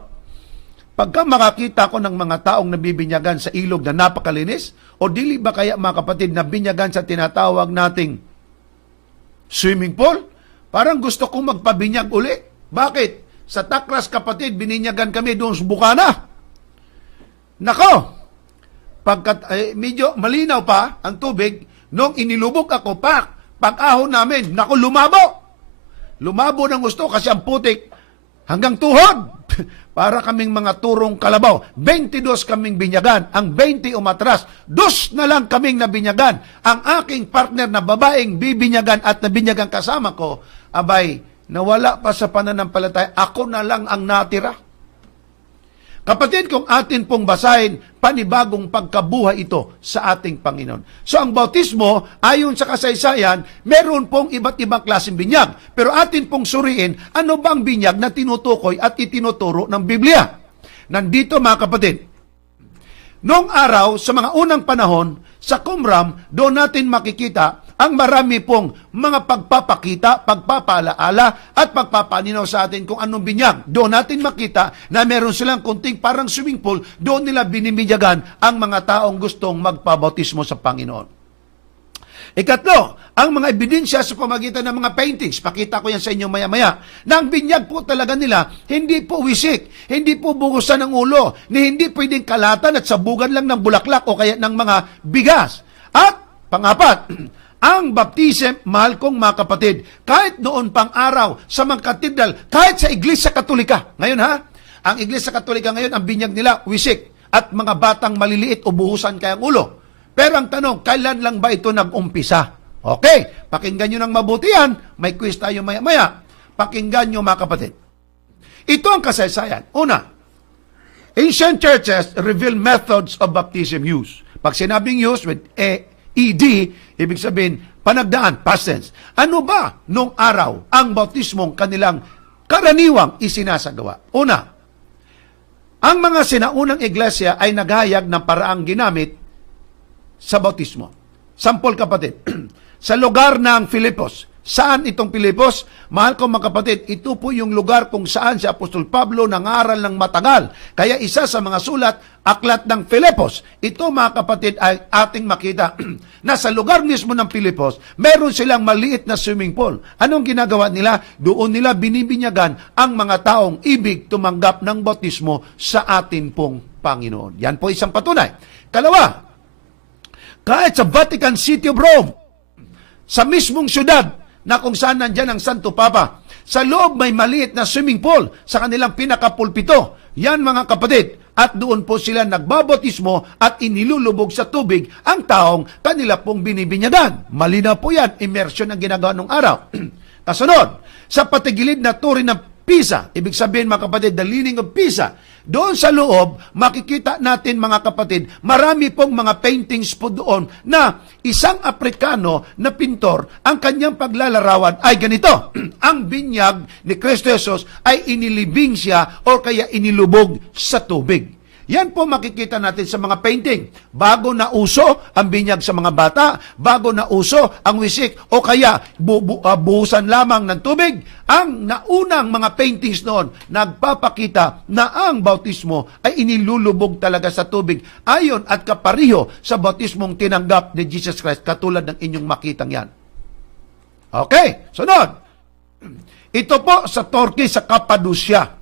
Pagka makakita ko ng mga taong nabibinyagan sa ilog na napakalinis, o dili ba kaya, mga kapatid, nabinyagan sa tinatawag nating swimming pool, parang gusto kong magpabinyag uli. Bakit? Sa Takras, kapatid, bininyagan kami doon sa Bukana. Nako, pagkat medyo malinaw pa ang tubig, nung inilubog ako, pag-ahon namin, nako, lumabo. Lumabo ng gusto kasi ang putik hanggang tuhod. Para kaming mga turong kalabaw. 22 kaming binyagan. Ang 20 umatras. 2 na lang kaming nabinyagan. Ang aking partner na babaeng bibinyagan at nabinyagan kasama ko, abay, nawala pa sa pananampalataya. Ako na lang ang natira. Kapatid, kung atin pong basahin, panibagong pagkabuhay ito sa ating Panginoon. So ang bautismo, ayon sa kasaysayan, meron pong iba't ibang klaseng binyag. Pero atin pong suriin, ano ba ang binyag na tinutukoy at itinuturo ng Biblia? Nandito mga kapatid, noong araw, sa mga unang panahon, sa Qumran, doon natin makikita ang marami pong mga pagpapakita, pagpapaalaala at pagpapaninaw sa atin kung anong binyag. Doon natin makita na meron silang kunting parang swimming pool, doon nila binibinyagan ang mga taong gustong magpabautismo sa Panginoon. Ikatlo, ang mga ebidensya sa pamagitan ng mga paintings, pakita ko yan sa inyo maya-maya, na ang binyag po talaga nila, hindi po wisik, hindi po bugusan ng ulo, ni hindi pwedeng kalatan at sabugan lang ng bulaklak o kaya ng mga bigas. At, pangapat, ang baptism, mahal kong mga kapatid, kahit noon pang araw, sa mga katedral, kahit sa Iglesia Katolika, ngayon ang Iglesia Katolika ngayon, ang binyag nila, wisik, at mga batang maliliit, ubuhusan kayang ulo. Pero ang tanong, kailan lang ba ito nag-umpisa? Okay, pakinggan nyo ng mabuti yan, may quiz tayo maya-maya. Pakinggan nyo mga kapatid. Ito ang kasaysayan. Una, ancient churches reveal methods of baptism use. Pag sinabing use with ED, ibig sabihin, panagdaan, past tense. Ano ba nung araw ang bautismong kanilang karaniwang isinasagawa? Una, ang mga sinaunang iglesia ay naghayag ng paraang ginamit sa bautismo. Sampol kapatid, sa lugar ng Filipos. Saan itong Filipos? Mahal ko mga kapatid, ito po yung lugar kung saan si Apostol Pablo nangaral ng matagal. Kaya isa sa mga sulat, Aklat ng Filipos. Ito mga kapatid ay ating makita na sa lugar mismo ng Filipos, meron silang maliit na swimming pool. Anong ginagawa nila? Doon nila binibinyagan ang mga taong ibig tumanggap ng bautismo sa atin pong Panginoon. Yan po isang patunay. Kalawa, kahit sa Vatican City of Rome, sa mismong syudad na kung saan nandyan ang Santo Papa, sa loob may maliit na swimming pool sa kanilang pinakapulpito. Yan mga kapatid, at doon po sila nagbabautismo at inilulubog sa tubig ang taong kanila pong binibinyagan. Malinaw po yan, immersion ang ginagawa nung araw. Kasunod, sa patigilid na turi ng Pisa, ibig sabihin mga kapatid, the leaning of Pisa, doon sa loob, makikita natin mga kapatid, marami pong mga paintings po doon na isang Aprikano na pintor, ang kanyang paglalarawan ay ganito. Ang binyag ni Kristo Jesus ay inilibing siya o kaya inilubog sa tubig. Yan po makikita natin sa mga painting. Bago na uso ang binyag sa mga bata, bago na uso ang wisik, o kaya buhusan lamang ng tubig, ang naunang mga paintings noon, nagpapakita na ang bautismo ay inilulubog talaga sa tubig, ayon at kapariho sa bautismong tinanggap ni Jesus Christ, katulad ng inyong makitang yan. Okay, sunod. Ito po sa Turkey, sa Cappadocia.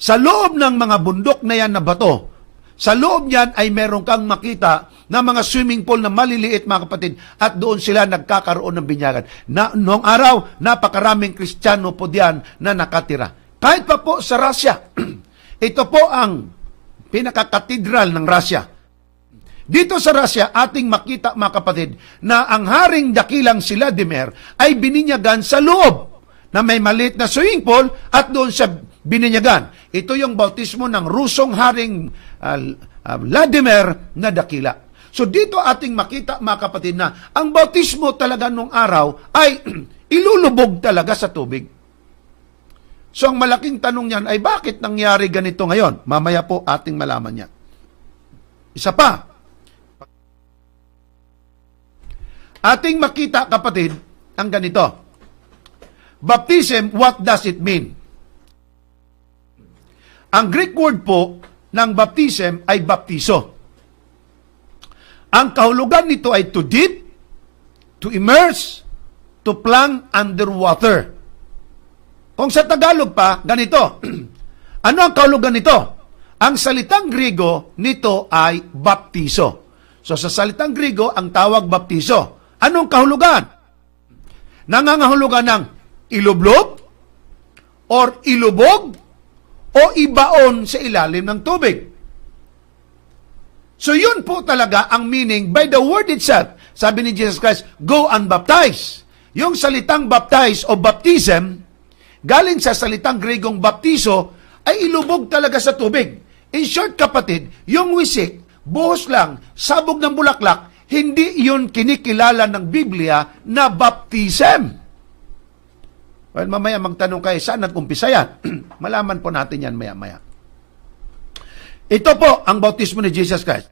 Sa loob ng mga bundok na yan na bato, sa loob niyan ay meron kang makita na mga swimming pool na maliliit mga kapatid, at doon sila nagkakaroon ng binyagan. Noong araw, napakaraming Kristiyano po diyan na nakatira. Kahit pa po sa Russia, ito po ang pinakakatedral ng Russia. Dito sa Russia, ating makita mga kapatid, na ang haring dakilang si Vladimir ay bininyagan sa loob na may maliit na swimming pool at doon siya bininyagan. Ito yung bautismo ng Rusong haring Vladimir na dakila. So dito ating makita mga kapatid na ang bautismo talaga nung araw ay ilulubog talaga sa tubig. So ang malaking tanong niyan ay bakit nangyari ganito ngayon? Mamaya po ating malaman yan. Isa pa, ating makita kapatid ang ganito. Baptism, what does it mean? Ang Greek word po ng baptism ay baptizo. Ang kahulugan nito ay to dip, to immerse, to plunge underwater. Kung sa Tagalog pa, ganito. Ano ang kahulugan nito? Ang salitang Griego nito ay baptizo. So sa salitang Griego, ang tawag baptizo. Anong kahulugan? Nangangahulugan ng ilublob or ilubog o ibaon sa ilalim ng tubig. So yun po talaga ang meaning by the word itself. Sabi ni Jesus Christ, go and baptize. Yung salitang baptize o baptism, galing sa salitang Gregong baptizo, ay ilubog talaga sa tubig. In short, kapatid, yung wisik, buhos lang, sabog ng bulaklak, hindi yun kinikilala ng Biblia na baptism. Well, mamaya magtanong kayo, saan nag-umpisa yan? Malaman po natin yan maya-maya. Ito po ang bautismo ni Jesus Christ.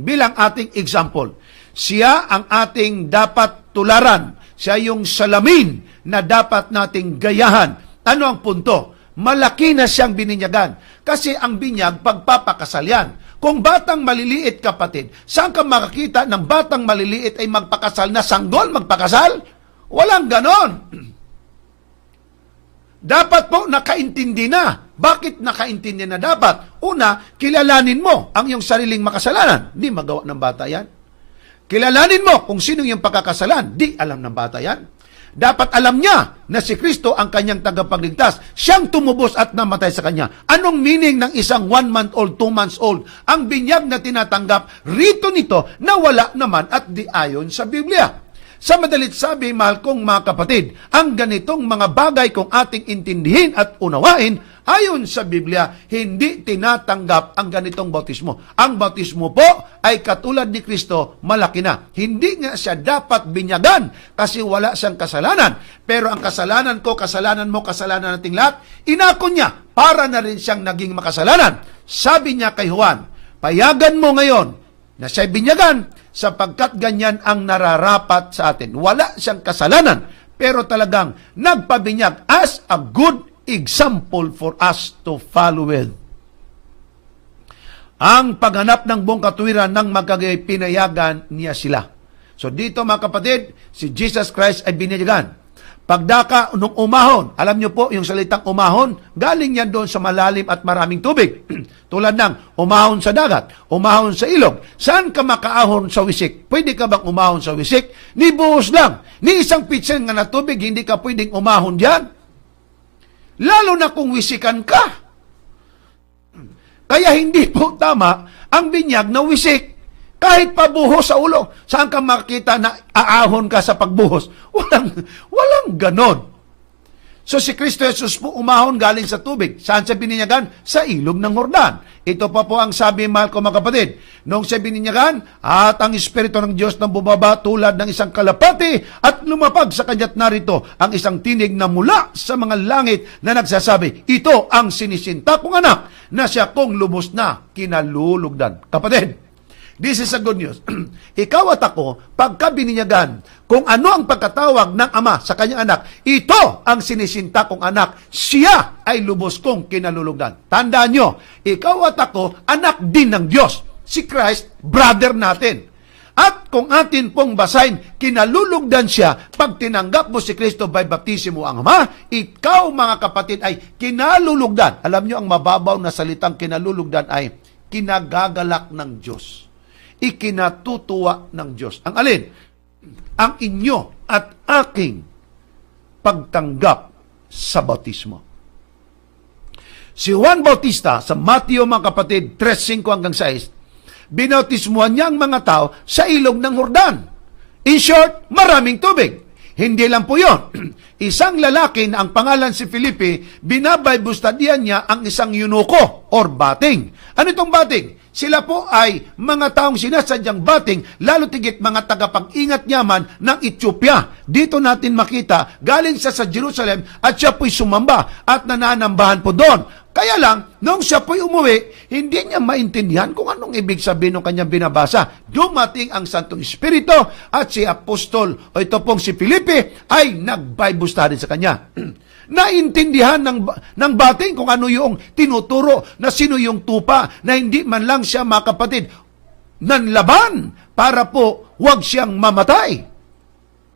Bilang ating example, siya ang ating dapat tularan. Siya yung salamin na dapat nating gayahan. Ano ang punto? Malaki na siyang bininyagan. Kasi ang binyag, pagpapakasal yan. Kung batang maliliit, kapatid, saan ka makakita ng batang maliliit ay magpakasal na sanggol magpakasal? Walang ganon. Dapat po nakaintindi na. Bakit nakaintindi na dapat? Una, kilalanin mo ang iyong sariling makasalanan. Di magawa ng bata yan. Kilalanin mo kung sino yung pagkakasalan. Di alam ng bata yan. Dapat alam niya na si Kristo ang kanyang tagapagligtas. Siyang tumubos at namatay sa kanya. Anong meaning ng isang 1 month old, 2 months old? Ang binyag na tinatanggap, rito nito na wala naman at di ayon sa Biblia. Sa madalit sabi, mahal kong mga kapatid, ang ganitong mga bagay kung ating intindihin at unawain, ayon sa Biblia, hindi tinatanggap ang ganitong bautismo. Ang bautismo po ay katulad ni Kristo, malaki na. Hindi nga siya dapat binyagan kasi wala siyang kasalanan. Pero ang kasalanan ko, kasalanan mo, kasalanan nating lahat, inako niya para na rin siyang naging makasalanan. Sabi niya kay Juan, payagan mo ngayon na siya'y binyagan sapagkat ganyan ang nararapat sa atin. Wala siyang kasalanan, pero talagang nagpabinyag as a good example for us to follow with. Ang paghanap ng buong katuwiran ng magkagay, pinayagan niya sila. So dito mga kapatid, si Jesus Christ ay binyagan. Pagdaka nung umahon, alam niyo po yung salitang umahon, galing yan doon sa malalim at maraming tubig. Tulad ng umahon sa dagat, umahon sa ilog. Saan ka makaahon sa wisik? Pwede ka bang umahon sa wisik? Ni buhos lang. Ni isang pitsen nga na tubig, hindi ka pwedeng umahon diyan. Lalo na kung wisikan ka. Kaya hindi po tama ang binyag na wisik. Kahit pabuhos sa ulo, saan ka makita na aahon ka sa pagbuhos? Walang ganon. So si Kristo Jesus po umahon galing sa tubig. Saan siya bininyagan? Sa ilog ng Jordan. Ito pa po ang sabi, mahal ko mga kapatid. Noong siya bininyagan, at ang Espiritu ng Diyos nang bumaba tulad ng isang kalapati at lumapag sa kanya't narito ang isang tinig na mula sa mga langit na nagsasabi, ito ang sinisinta kong anak na siya kong lubos na kinalulugdan. Kapatid, this is a good news. Ikaw at ako, pagka bininyagan, kung ano ang pagkatawag ng Ama sa kanyang anak, ito ang sinisinta kong anak, siya ay lubos kong kinalulugdan. Tandaan nyo, ikaw at ako, anak din ng Diyos. Si Christ, brother natin. At kung atin pong basahin, kinalulugdan siya, pag tinanggap mo si Kristo by baptismo ang Ama, ikaw mga kapatid ay kinalulugdan. Alam nyo, ang mababaw na salitang kinalulugdan ay kinagagalak ng Diyos. Ikinatutuwa ng Diyos. Ang alin? Ang inyo at aking pagtanggap sa bautismo. Si Juan Bautista sa Mateo mga kapatid 3:5 hanggang 6, binautismuhan niya ang mga tao sa ilog ng Jordan. In short, maraming tubig. Hindi lang po yun. Isang lalaki na ang pangalan si Felipe, binabaybustadian niya ang isang eunuko or bating. Ano itong bating? Sila po ay mga taong sinasadyang bating, lalo tigit mga tagapag-ingat yaman ng Ethiopia. Dito natin makita, galing siya sa Jerusalem at siya po'y sumamba at nananambahan po doon. Kaya lang, nung siya po'y umuwi, hindi niya maintindihan kung anong ibig sabihin ng kanyang binabasa. Dumating ang Santong Espiritu at si Apostol, o ito pong si Felipe, ay nag-Bible study sa kanya. Naintindihan ng bating kung ano yung tinuturo na sino yung tupa na hindi man lang siya mga kapatid nanlaban para po wag siyang mamatay.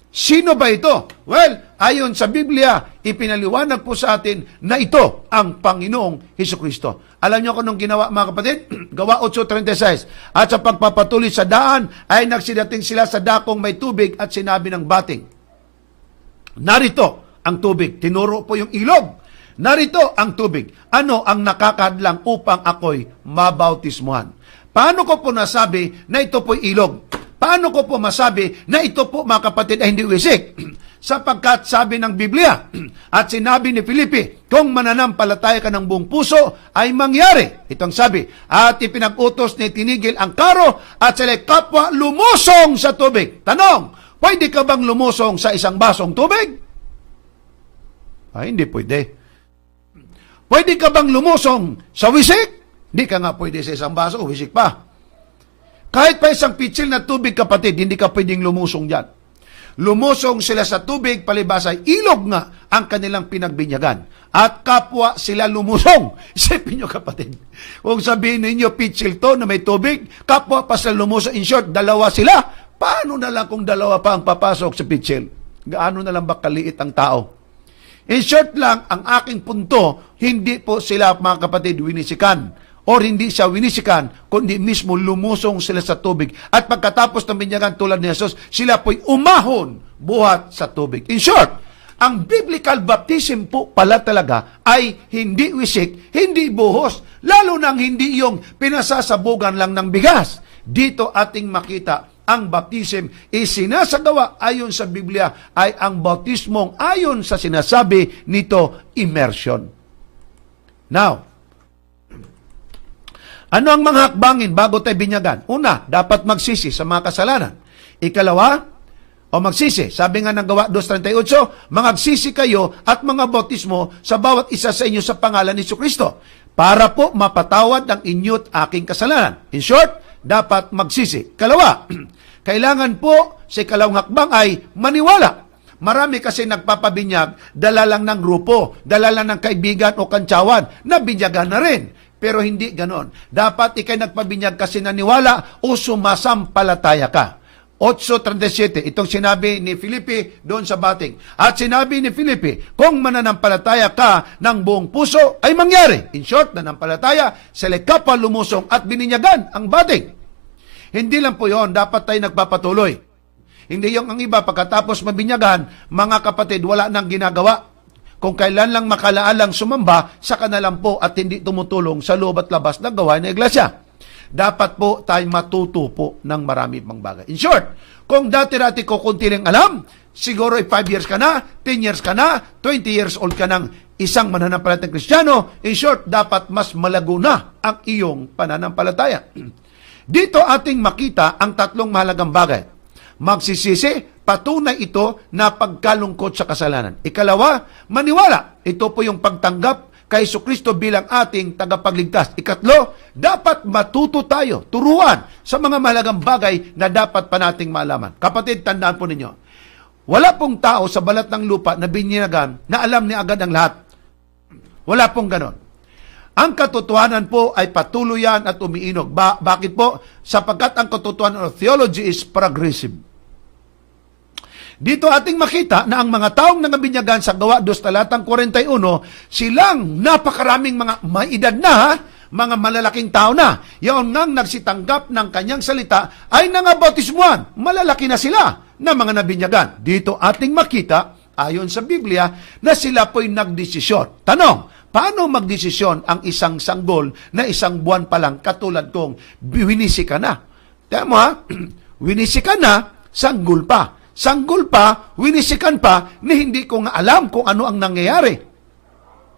Sino ba ito? Well, ayon sa Biblia, ipinaliwanag po sa atin na ito ang Panginoong Hesukristo. Alam niyo kung anong ginawa mga kapatid? Gawa 8:36. At sa pagpapatuloy sa daan ay nagsidating sila sa dakong may tubig at sinabi ng bating, narito ang tubig. Tinuro po yung ilog. Narito ang tubig. Ano ang nakakadlang upang ako'y mabautismuhan? Paano ko po nasabi na ito po'y ilog? Paano ko po masabi na ito po mga kapatid ay hindi wisik? Sapagkat sabi ng Biblia at sinabi ni Filipe, kung mananampalataya ka ng buong puso, ay mangyari. Itong sabi, at ipinag-utos ni tinigil ang karo at sila kapwa lumusong sa tubig. Tanong, pwede ka bang lumusong sa isang basong tubig? Ay, hindi pwede. Pwede ka bang lumusong sa wisik? Hindi ka nga pwede sa isang baso, wisik pa. Kahit pa isang pitsil na tubig, kapatid, hindi ka pwedeng lumusong dyan. Lumusong sila sa tubig, palibas ay ilog nga ang kanilang pinagbinyagan. At kapwa sila lumusong. Isipin nyo, kapatid. Kung sabihin ninyo, pitsil to na may tubig, kapwa pa sila lumusong. In short, dalawa sila. Paano na lang kung dalawa pa ang papasok sa pitsil? Gaano na lang ba kaliit ang tao? In short lang, ang aking punto, hindi po sila, mga kapatid, winisikan. Or hindi siya winisikan, kundi mismo lumusong sila sa tubig. At pagkatapos ng binyagan tulad ni Jesus, sila po'y umahon buhat sa tubig. In short, ang biblical baptism po pala talaga ay hindi wisik, hindi buhos, lalo nang hindi yung pinasasabugan lang ng bigas. Dito ating makita, ang baptism isinasagawa ayon sa Biblia ay ang bautismong ayon sa sinasabi nito, immersion. Now, ano ang mga hakbangin bago tayo binyagan? Una, dapat magsisi sa mga kasalanan. Ikalawa, magsisi. Sabi nga ng Gawa 2:38, magsisi kayo at mga bautismo sa bawat isa sa inyo sa pangalan ni Jesucristo para po mapatawad ang inyo't aking kasalanan. In short, dapat magsisi. Kalawa, kailangan po sa ikalawang hakbang ay maniwala. Marami kasi nagpapabinyag, dala lang ng grupo, dala lang ng kaibigan o kantsawan, na binyagan na rin. Pero hindi ganon. Dapat ikay nagpabinyag kasi naniwala o sumasampalataya ka. 8:37, itong sinabi ni Filipe doon sa bating. At sinabi ni Filipe, kung mananampalataya ka ng buong puso, ay mangyari. In short, nanampalataya, sila kapwa lumusong at bininyagan ang bating. Hindi lang po yon, dapat tayo nagpapatuloy. Hindi yung ang iba, pagkatapos mabinyagan, mga kapatid, wala nang ginagawa. Kung kailan lang makalaalang sumamba, saka na lang po at hindi tumutulong sa loob at labas ng gawain ng iglesia. Dapat po tayo matuto po ng marami pang bagay. In short, kung dati-dati ko kunti lang alam, siguro 5 years ka na, 10 years ka na, 20 years old ka ng isang mananampalatayang Kristiyano, in short, dapat mas malago na ang iyong pananampalataya. Dito ating makita ang tatlong mahalagang bagay. Magsisisi, patunay ito na pagkalungkot sa kasalanan. Ikalawa, maniwala. Ito po yung pagtanggap kay Jesucristo bilang ating tagapagligtas. Ikatlo, dapat matuto tayo, turuan sa mga mahalagang bagay na dapat pa nating malaman. Kapatid, tandaan po ninyo, wala pong tao sa balat ng lupa na binyagan na alam ni agad ang lahat. Wala pong ganon. Ang katotohanan po ay patuloy yan at umiinog. Bakit po? Sapagkat ang katotohanan of theology is progressive. Dito ating makita na ang mga taong nangabinyagan sa Gawa 2:41, silang napakaraming mga may edad na, mga malalaking tao na. Yaon ngang nagsitanggap ng kanyang salita ay nangabautismuhan. Malalaki na sila na mga nabinyagan. Dito ating makita, ayon sa Biblia, na sila po'y nagdesisyon. Tanong, paano magdesisyon ang isang sanggol na isang buwan pa lang katulad kong winisi ka na? Tiyan mo ha, winisi ka na, sanggol pa. Sanggol pa, winisikan pa, ni hindi ko nga alam kung ano ang nangyayari.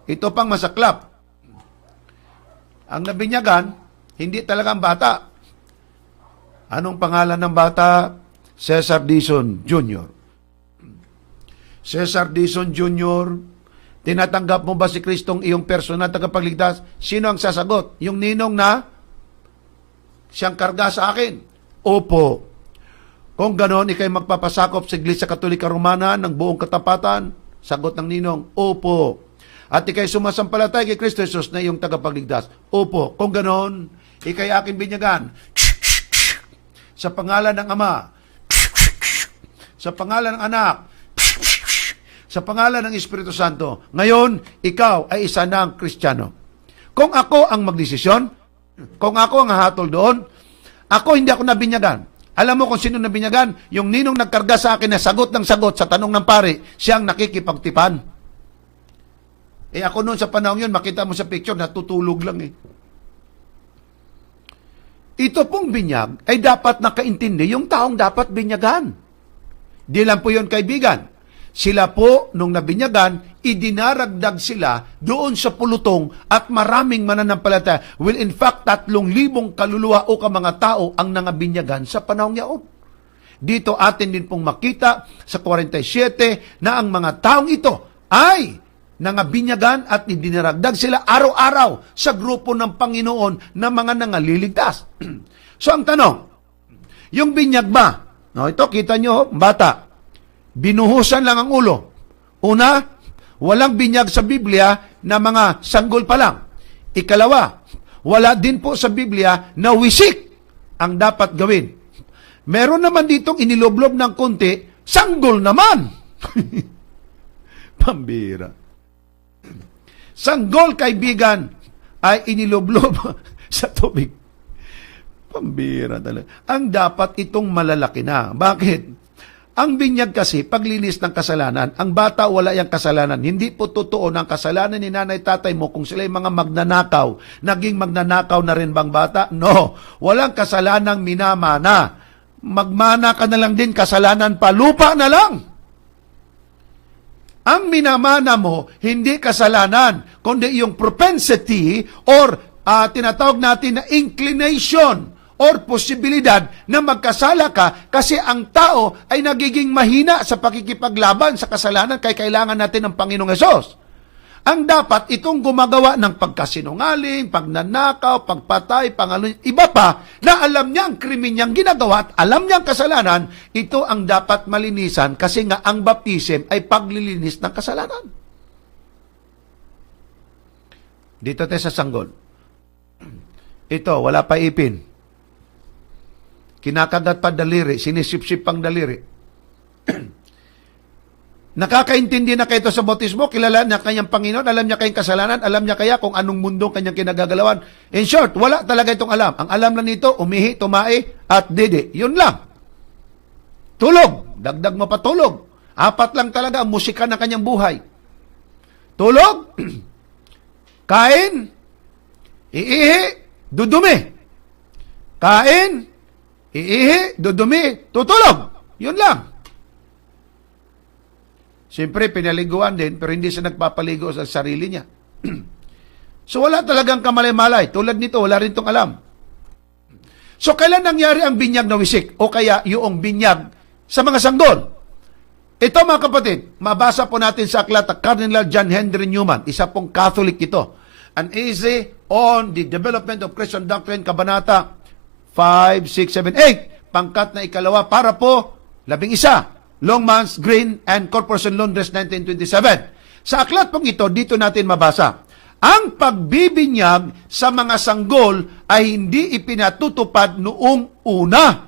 Ito pang masaklap. Ang nabinyagan, hindi talagang bata. Anong pangalan ng bata? Cesar Dizon Jr. Cesar Dizon Jr., tinatanggap mo ba si Kristong iyong personal tagapagligtas? Sino ang sasagot? Yung ninong na siyang karga sa akin? Opo. Kung ganon, ikay magpapasakop sa Iglesia Katolika Romana ng buong katapatan? Sagot ng ninong, opo. At ikay sumasampalatay kay Kristo Jesus na iyong tagapagligtas? Opo. Kung ganon, ikay akin binyagan sa pangalan ng Ama, sa pangalan ng Anak, sa pangalan ng Espiritu Santo. Ngayon, ikaw ay isa ng Kristiyano. Kung ako ang magdesisyon, kung ako ang hahatol doon, ako hindi ako nabinyagan. Alam mo kung sino nabinyagan? Yung ninong nagkarga sa akin na sagot ng sagot sa tanong ng pare, siyang nakikipagtipan. Ako noon sa panahon yun, makita mo sa picture, natutulog lang eh. Ito pong binyag ay dapat nakaintindi yung taong dapat binyagan. Di lang po yun, kaibigan. Sila po, nung nabinyagan, idinaragdag sila doon sa pulutong at maraming mananampalataya. Will in fact, 3,000 kaluluwa o mga tao ang nangabinyagan sa panahong yaon. Dito atin din pong makita sa 47 na ang mga taong ito ay nangabinyagan at idinaragdag sila araw-araw sa grupo ng Panginoon na mga nangaliligtas. So ang tanong, yung binyag ba? No, ito kita nyo, bata, binuhusan lang ang ulo. Una, walang binyag sa Biblia na mga sanggol pa lang. Ikalawa, wala din po sa Biblia na wisik ang dapat gawin. Meron naman ditong iniloblob ng konti, sanggol naman. Pambira. Sanggol, kaibigan, ay iniloblob sa tubig. Pambira talaga. Ang dapat itong malalaki na. Bakit? Ang binyag kasi, paglinis ng kasalanan, ang bata wala yung kasalanan. Hindi po totoo ng kasalanan ni nanay tatay mo kung sila yung mga magnanakaw. Naging magnanakaw na rin bang bata? No. Walang kasalanang minamana. Magmana ka na lang din, kasalanan pa. Lupa na lang. Ang minamana mo, hindi kasalanan, kundi yung propensity or tinatawag natin na inclination or posibilidad na magkasala ka kasi ang tao ay nagiging mahina sa pakikipaglaban sa kasalanan kaya kailangan natin ng Panginoong Hesus. Ang dapat itong gumagawa ng pagkasinungaling, pagnanakaw, pagpatay, iba pa na alam niya ang krimen niyang ginagawa at alam niya ang kasalanan, ito ang dapat malinisan kasi nga ang baptism ay paglilinis ng kasalanan. Dito tayo sa sanggol. Ito, wala pa ipin. Kinakagat pa daliri, sinisip-sip pang daliri. Nakakaintindi na kayo sa bautismo, kilala niya kanyang Panginoon, alam niya kayong kasalanan, alam niya kaya kung anong mundo kanyang kinagagalawan. In short, wala talaga itong alam. Ang alam na nito, umihi, tumai, at dede. Yun lang. Tulog. Dagdag mo pa tulog. 4 lang talaga ang musika ng kanyang buhay. Tulog, kain, iihi, dudumi. Kain, iihi, dudumi, tutulog. Yun lang. Siyempre, pinaliguan din, pero hindi siya nagpapaligo sa sarili niya. So, wala talagang kamalay-malay. Tulad nito, wala rin itong alam. So, kailan nangyari ang binyag na wisik? O kaya, yung binyag sa mga sanggol? Ito, mga kapatid, mabasa po natin sa aklat ng Cardinal John Henry Newman. Isa pong Catholic ito. An essay on the development of Christian doctrine, Kabanata 5, 6, 7, 8. Pangkat na 2, para po 11. Longmans, Green, and Corporation Londres, 1927. Sa aklat pong ito, dito natin mabasa. Ang pagbibinyag sa mga sanggol ay hindi ipinatutupad noong una.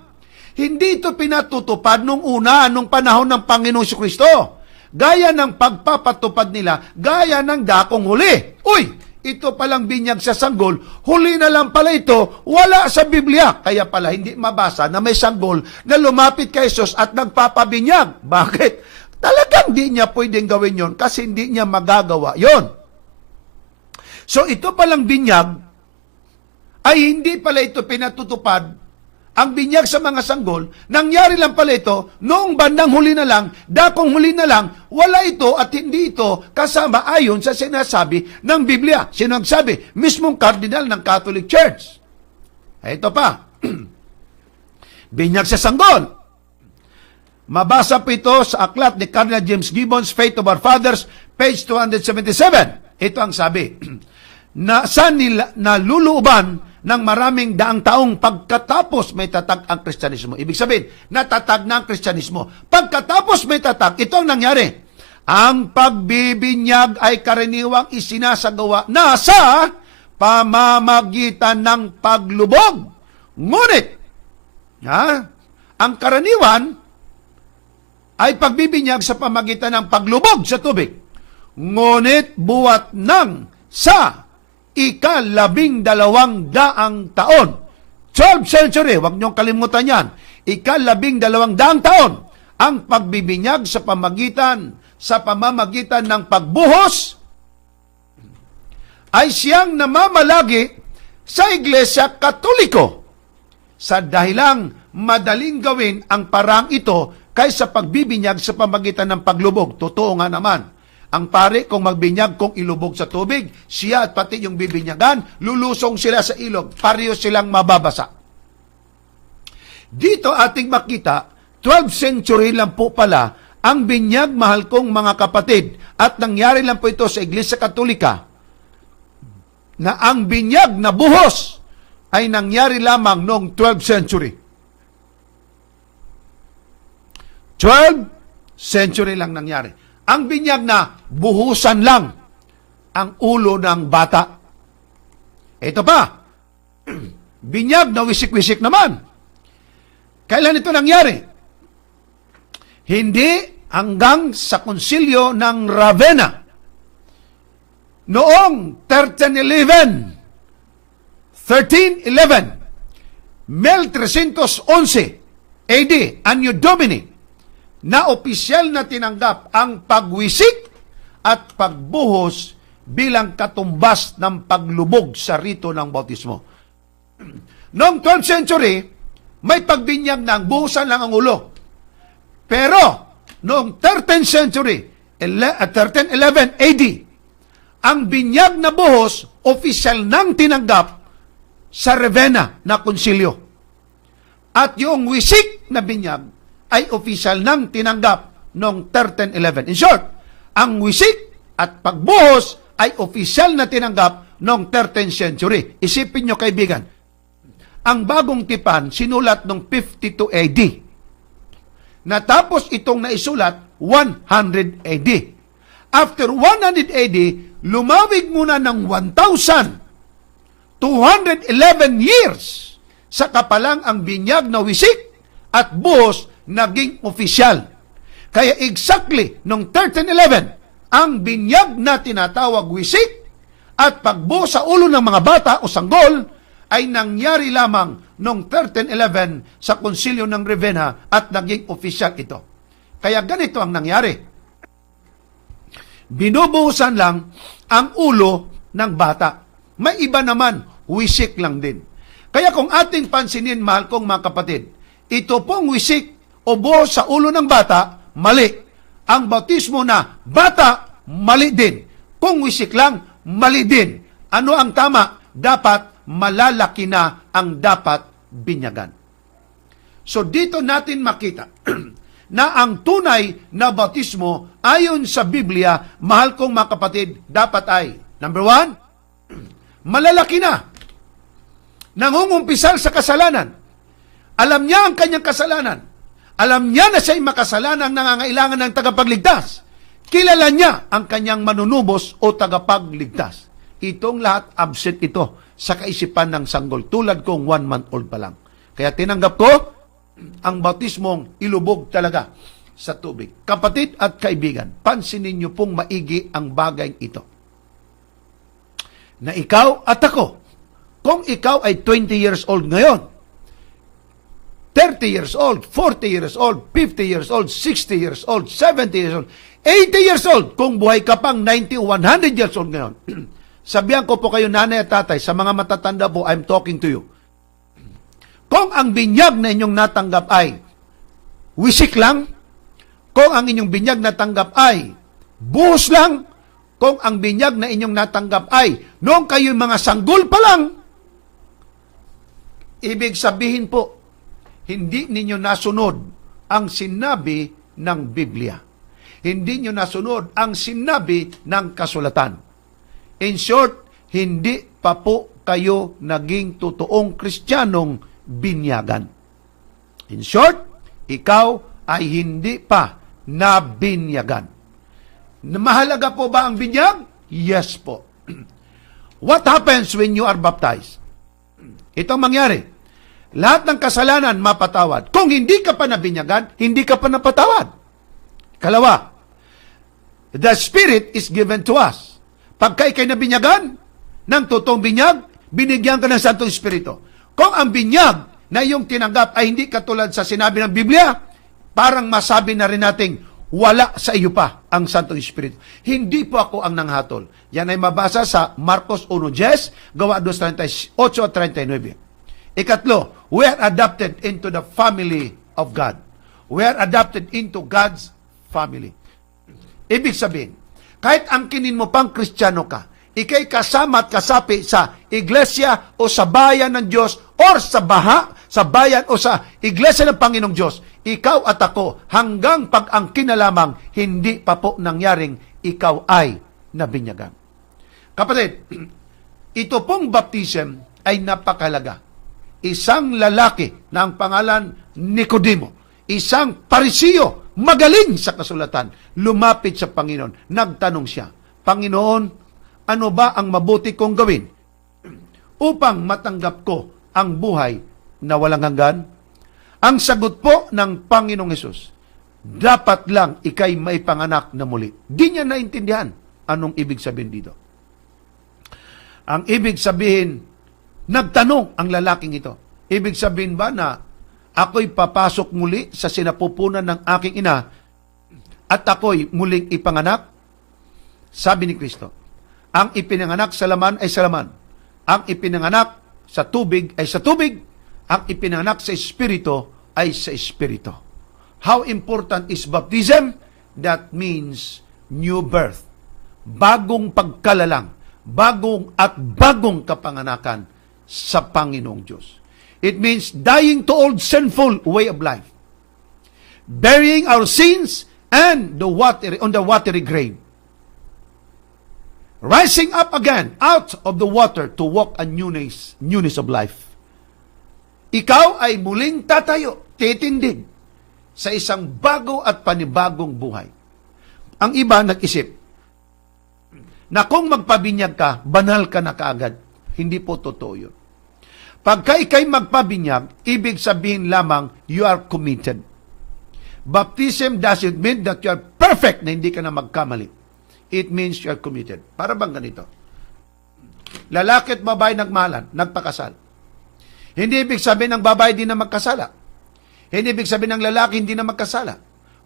Hindi ito pinatutupad noong una, nung panahon ng Panginoong Kristo. Gaya ng pagpapatupad nila, gaya ng dakong huli. Uy! Ito palang binyag sa sanggol, huli na lang pala ito, wala sa Biblia. Kaya pala hindi mabasa na may sanggol na lumapit kay Jesus at nagpapabinyag. Bakit? Talagang hindi niya pwedeng gawin yon kasi hindi niya magagawa yon. So ito palang binyag ay hindi pala ito pinatutupad. Ang binyag sa mga sanggol, nangyari lang pala ito, noong bandang huli na lang, dakong huli na lang, wala ito at hindi ito kasama ayon sa sinasabi ng Biblia. Sino nagsabi? Mismong kardinal ng Catholic Church. Ito pa. Binyag sa sanggol. Mabasa po ito sa aklat ni Cardinal James Gibbons, Faith of Our Fathers, page 277. Ito ang sabi. Na saan nila naluluuban ng maraming daang taong pagkatapos may tatag ang Kristyanismo. Ibig sabihin, natatag na ang Kristyanismo. Pagkatapos may tatag, ito ang nangyari. Ang pagbibinyag ay karaniwang isinasagawa na sa pamamagitan ng paglubog. Ngunit, ang karaniwan ay pagbibinyag sa pamamagitan ng paglubog sa tubig. Ngunit buwat ng sa 1200 taon. 12th century, huwag niyong kalimutan yan. 1200 taon ang pagbibinyag sa pamamagitan ng pagbuhos ay siyang namamalagi sa Iglesia Katoliko sa dahilang madaling gawin ang parang ito kaysa pagbibinyag sa pamagitan ng paglubog. Totoo nga naman. Ang pare, kung magbinyag, kung ilubog sa tubig, siya at pati yung bibinyagan, lulusong sila sa ilog. Pareho silang mababasa. Dito ating makita, 12th century lang po pala ang binyag, mahal kong mga kapatid. At nangyari lang po ito sa Iglesia Katolika na ang binyag na buhos ay nangyari lamang noong 12th century. 12th century lang nangyari. Ang binyag na buhusan lang ang ulo ng bata. Ito pa, binyag na wisik-wisik naman. Kailan ito nangyari? Hindi hanggang sa konsilyo ng Ravenna. Noong 1311, 1311 AD, Anno Domini, na opisyal na tinanggap ang pagwisik at pagbuhos bilang katumbas ng paglubog sa rito ng bautismo. Noong 12th century, may pagbinyag ng buhusan lang ang ulo. Pero, noong 13th century, 1311 AD, ang binyag na buhos, opisyal nang tinanggap sa Ravenna na konsilyo. At yung wisik na binyag ay opisyal nang tinanggap noong 1311. In short, ang wisik at pagbuhos ay opisyal na tinanggap noong 13th century. Isipin nyo, kaibigan, ang bagong tipan sinulat noong 52 AD. Natapos itong naisulat 100 AD. After 100 AD, lumawig muna ng 1,211 years sa kapalang ang binyag na wisik at buhos naging opisyal. Kaya exactly noong 1311, ang binyag na tinatawag wisik at pagbuhos sa ulo ng mga bata o sanggol ay nangyari lamang noong 1311 sa konsilyo ng Ravenna at naging opisyal ito. Kaya ganito ang nangyari. Binubuhusan lang ang ulo ng bata. May iba naman, wisik lang din. Kaya kung ating pansinin, mahal kong mga kapatid, ito pong wisik o buhos sa ulo ng bata, mali. Ang bautismo na bata, mali din. Kung wisik lang, mali din. Ano ang tama? Dapat malalaki na ang dapat binyagan. So dito natin makita na ang tunay na bautismo ayon sa Biblia, mahal kong mga kapatid, dapat ay, number 1, malalaki na. Nangungumpisal sa kasalanan. Alam niya ang kanyang kasalanan. Alam niya na siya'y makasalanan, nangangailangan ng tagapagligtas. Kilala niya ang kanyang manunubos o tagapagligtas. Itong lahat absent ito sa kaisipan ng sanggol, tulad kong 1 month old pa lang. Kaya tinanggap ko ang bautismong ilubog talaga sa tubig. Kapatid at kaibigan, pansinin niyo pong maigi ang bagay ito. Na ikaw at ako, kung ikaw ay 20 years old ngayon, 30 years old, 40 years old, 50 years old, 60 years old, 70 years old, 80 years old, kung buhay ka pang 90, 100 years old ngayon. Sabihan ko po kayo, nanay at tatay, sa mga matatanda po, I'm talking to you. Kung ang binyag na inyong natanggap ay wisik lang, kung ang inyong binyag na tanggap ay buhos lang, kung ang binyag na inyong natanggap ay noong kayo mga sanggol pa lang, ibig sabihin po, hindi ninyo nasunod ang sinabi ng Biblia. Hindi nyo nasunod ang sinabi ng kasulatan. In short, hindi pa po kayo naging totoong Kristiyanong binyagan. In short, ikaw ay hindi pa nabinyagan. Mahalaga po ba ang binyag? Yes po. What happens when you are baptized? Ito ang mangyari. Lahat ng kasalanan mapatawad. Kung hindi ka pa nabinyagan, hindi ka pa napatawad. Kalawa, the Spirit is given to us. Pagka ikay nabinyagan ng totoong binyag, binigyan ka ng Santong Espiritu. Kung ang binyag na iyong tinanggap ay hindi katulad sa sinabi ng Biblia, parang masabi na rin nating wala sa iyo pa ang Santong Espiritu. Hindi po ako ang nanghatol. Yan ay mabasa sa Marcos 1:10, Gawa 2:38 at 39. Ikatlo, we are adopted into the family of God. We are adopted into God's family. Ibig sabihin, kahit angkinin mo pang Kristiyano ka, ikay kasama at kasapi sa iglesia o sa bayan ng Diyos or sa bayan o sa iglesia ng Panginoong Diyos, ikaw at ako, hanggang pag-angkin na lamang, hindi pa po nangyaring ikaw ay nabinyagan. Kapatid, ito pong baptism ay napakalaga. Isang lalaki na ang pangalan Nicodemo, isang Parisiyo, magaling sa kasulatan, lumapit sa Panginoon. Nagtanong siya, Panginoon, ano ba ang mabuti kong gawin upang matanggap ko ang buhay na walang hanggan? Ang sagot po ng Panginoong Hesus, dapat lang ikay maipanganak na muli. Di niya naintindihan anong ibig sabihin dito. Ang ibig sabihin, nagtanong ang lalaking ito. Ibig sabihin ba na ako'y papasok muli sa sinapupunan ng aking ina at ako'y muling ipanganak? Sabi ni Kristo, ang ipinanganak sa laman ay sa laman. Ang ipinanganak sa tubig ay sa tubig. Ang ipinanganak sa Espiritu ay sa Espiritu. How important is baptism? That means new birth. Bagong pagkalalang. Bagong kapanganakan sa Panginoong Diyos. It means dying to old sinful way of life. Burying our sins and on the watery grave. Rising up again out of the water to walk a newness of life. Ikaw ay muling tatayo, titindig sa isang bago at panibagong buhay. Ang iba nag-isip na kung magpabinyag ka, banal ka na kaagad. Hindi po totoo yun. Pagka ikay magpabinyag, ibig sabihin lamang you are committed. Baptism doesn't mean that you are perfect na hindi ka na magkamali. It means you are committed. Para bang ganito? Lalaki at babae nagmahalan, nagpakasal. Hindi ibig sabihin ng babae di na magkasala. Hindi ibig sabihin ng lalaki hindi na magkasala.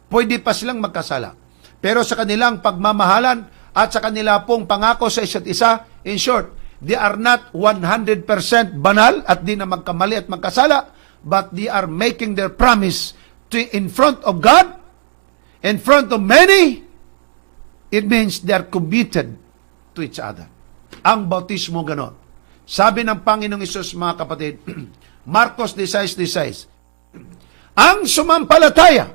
Pwede pa silang magkasala. Pero sa kanilang pagmamahalan at sa kanila pong pangako sa isa't isa, in short, they are not 100% banal at di na magkamali at magkasala, but they are making their promise to in front of God, in front of many. It means they are committed to each other. Ang bautismo ganon. Sabi ng Panginoong Hesus, mga kapatid, Marcos 16:16, ang sumampalataya,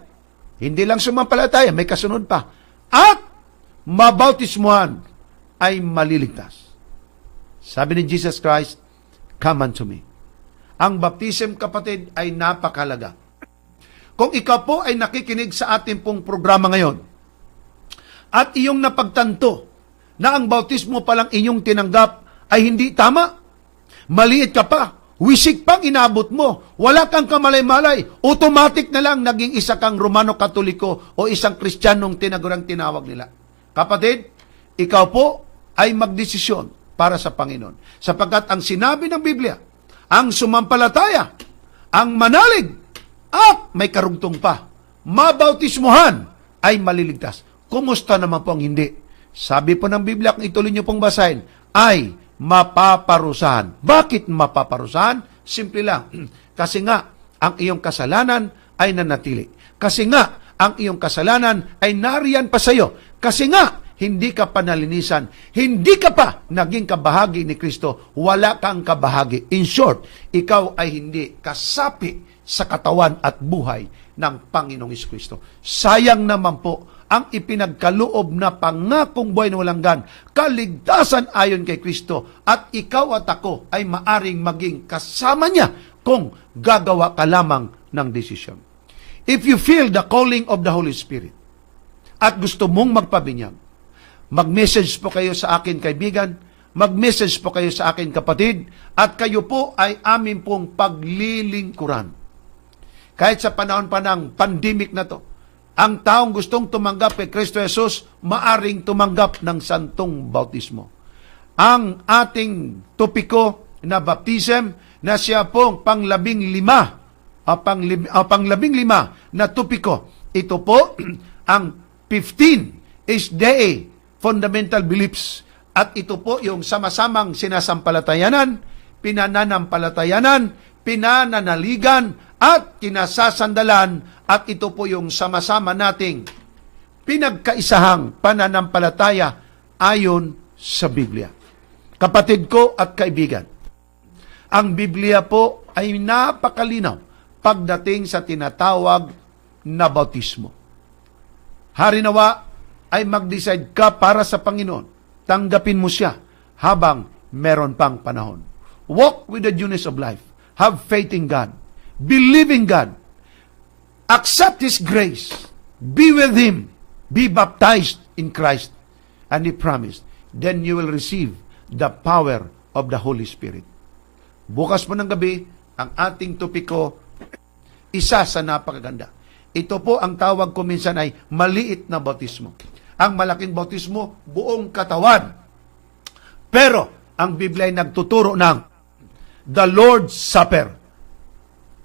hindi lang sumampalataya, may kasunod pa, at mabautismuhan ay maliligtas. Sabi ni Jesus Christ, come unto me. Ang baptism, kapatid, ay napakalaga. Kung ikaw po ay nakikinig sa ating pong programa ngayon, at iyong napagtanto na ang bautismo palang inyong tinanggap ay hindi tama, maliit ka pa, wisik pang inabot mo, wala kang kamalay-malay, automatic na lang naging isa kang Romano Katoliko o isang Kristiyanong tinagurang tinawag nila. Kapatid, ikaw po ay magdesisyon para sa Panginoon. Sapagkat ang sinabi ng Biblia, ang sumampalataya, ang manalig, at may karugtong pa, mabautismuhan ay maliligtas. Kumusta naman po ang hindi? Sabi po ng Biblia, kung ituloy niyo pong basahin, ay mapaparusahan. Bakit mapaparusahan? Simple lang. Kasi nga, ang iyong kasalanan ay nanatili. Kasi nga, ang iyong kasalanan ay nariyan pa sa iyo. Kasi nga, hindi ka panalinisan. Hindi ka pa naging kabahagi ni Kristo. Wala kang kabahagi. In short, ikaw ay hindi kasapi sa katawan at buhay ng Panginoong Kristo. Sayang naman po ang ipinagkaloob na pangakong buhay na walang hanggan, kaligtasan ayon kay Kristo, at ikaw at ako ay maaring maging kasama niya kung gagawa ka lamang ng desisyon. If you feel the calling of the Holy Spirit at gusto mong magpabinyag, mag-message po kayo sa akin, kaibigan, mag-message po kayo sa akin, kapatid, at kayo po ay amin pong paglilingkuran. Kahit sa panahon pa ng pandemic na to, ang taong gustong tumanggap kay Kristo Jesus, maaring tumanggap ng santong bautismo. Ang ating topiko na baptism, na siya pong panglabing lima na topiko. Ito po, ang 15 is DA, fundamental beliefs. At ito po yung sama-samang sinasampalatayanan, pinananampalatayanan, pinananaligan, at kinasasandalan, at ito po yung sama-sama nating pinagkaisahang pananampalataya ayon sa Biblia. Kapatid ko at kaibigan, ang Biblia po ay napakalinaw pagdating sa tinatawag na bautismo. Harinawa ay mag-decide ka para sa Panginoon. Tanggapin mo siya habang meron pang panahon. Walk with the newness of life. Have faith in God. Believe in God. Accept His grace. Be with Him. Be baptized in Christ. And He promised, then you will receive the power of the Holy Spirit. Bukas po ng gabi, ang ating topiko, isa sa napakaganda. Ito po ang tawag ko minsan ay maliit na bautismo. Ang malaking bautismo, buong katawan. Pero, ang Biblia ay nagtuturo ng the Lord's Supper.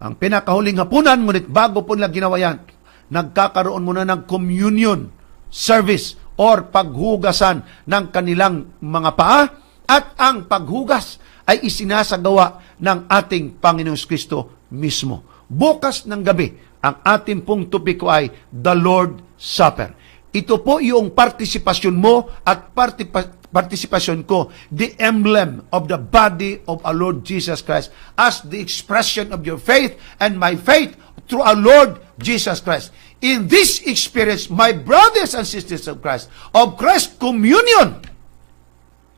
Ang pinakahuling hapunan, ngunit bago po nila ginawa yan, nagkakaroon muna ng communion service or paghugasan ng kanilang mga paa, at ang paghugas ay isinasagawa ng ating Panginoong Kristo mismo. Bukas ng gabi, ang ating pong topiko ay the Lord's Supper. Ito po yung partisipasyon mo at partisipasyon ko, the emblem of the body of our Lord Jesus Christ as the expression of your faith and my faith through our Lord Jesus Christ. In this experience, my brothers and sisters of Christ communion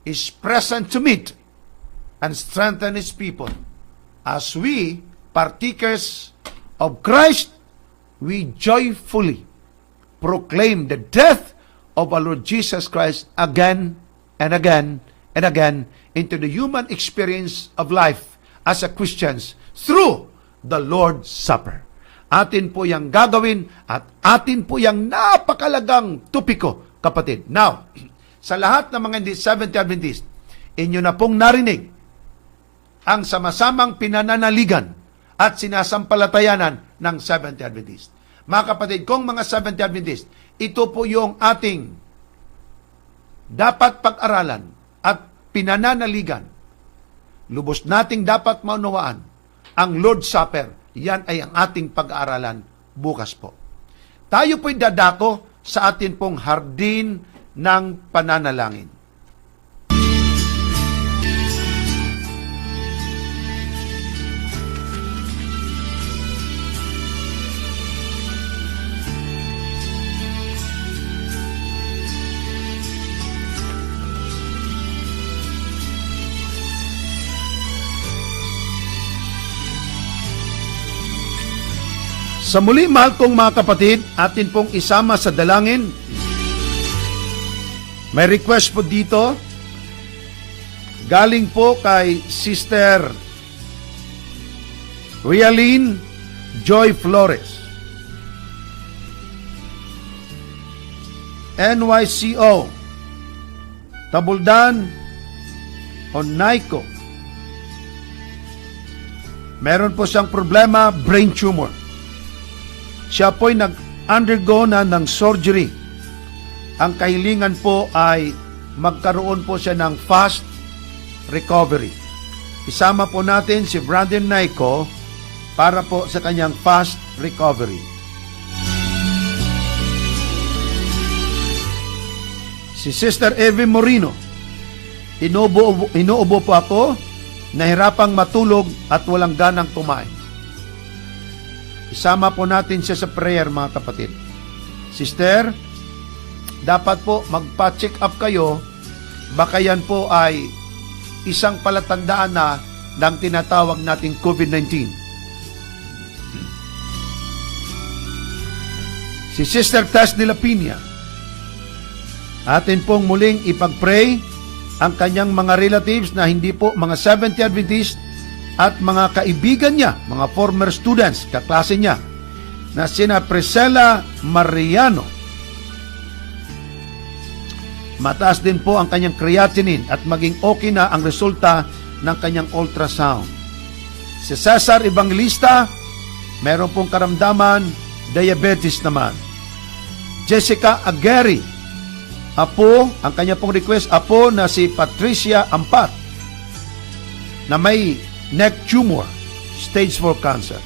is present to meet and strengthen His people. As we, partakers of Christ, we joyfully proclaim the death of our Lord Jesus Christ again and again and again into the human experience of life as a Christians through the Lord's Supper. Atin po yung gagawin at atin po yung napakalagang topiko, kapatid. Now, sa lahat ng mga Seventh Adventist, inyo na pong narinig ang sama-samang pinananaligan at sinasampalatayanan ng Seventh Adventist. Mga kapatid kong mga Seventh Adventist, ito po yung ating dapat pag-aralan at pinananaligan. Lubos nating dapat maunawaan ang Lord's Supper. Yan ay ang ating pag-aaralan bukas po. Tayo po'y dadako sa atin pong hardin ng pananalangin. Sa muli, mahal kong mga kapatid, atin pong isama sa dalangin. May request po dito. Galing po kay Sister Rialine Joy Flores, NYCO, Tabuldan, Onayco. Meron po siyang problema, brain tumor. Siya po'y nag-undergo na ng surgery. Ang kahilingan po ay magkaroon po siya ng fast recovery. Isama po natin si Brandon Naiko para po sa kanyang fast recovery. Si Sister Evie Morino, inuubo po ako, nahirapang matulog at walang ganang kumain. Isama po natin siya sa prayer, mga kapatid. Sister, dapat po magpa-check up kayo, baka yan po ay isang palatandaan na ng tinatawag nating COVID-19. Si Sister Tess de la Pina, atin pong muling ipag-pray ang kanyang mga relatives na hindi po mga Seventh Adventist at mga kaibigan niya, mga former students, kaklase niya, na sina Priscilla Mariano. Mataas din po ang kanyang creatinine at maging okay na ang resulta ng kanyang ultrasound. Si Cesar Evangelista, meron pong karamdaman, diabetes naman. Jessica Aguirre, apo, ang kanya pong request, apo na si Patricia Ampat, na may neck tumor, stage 4 cancer.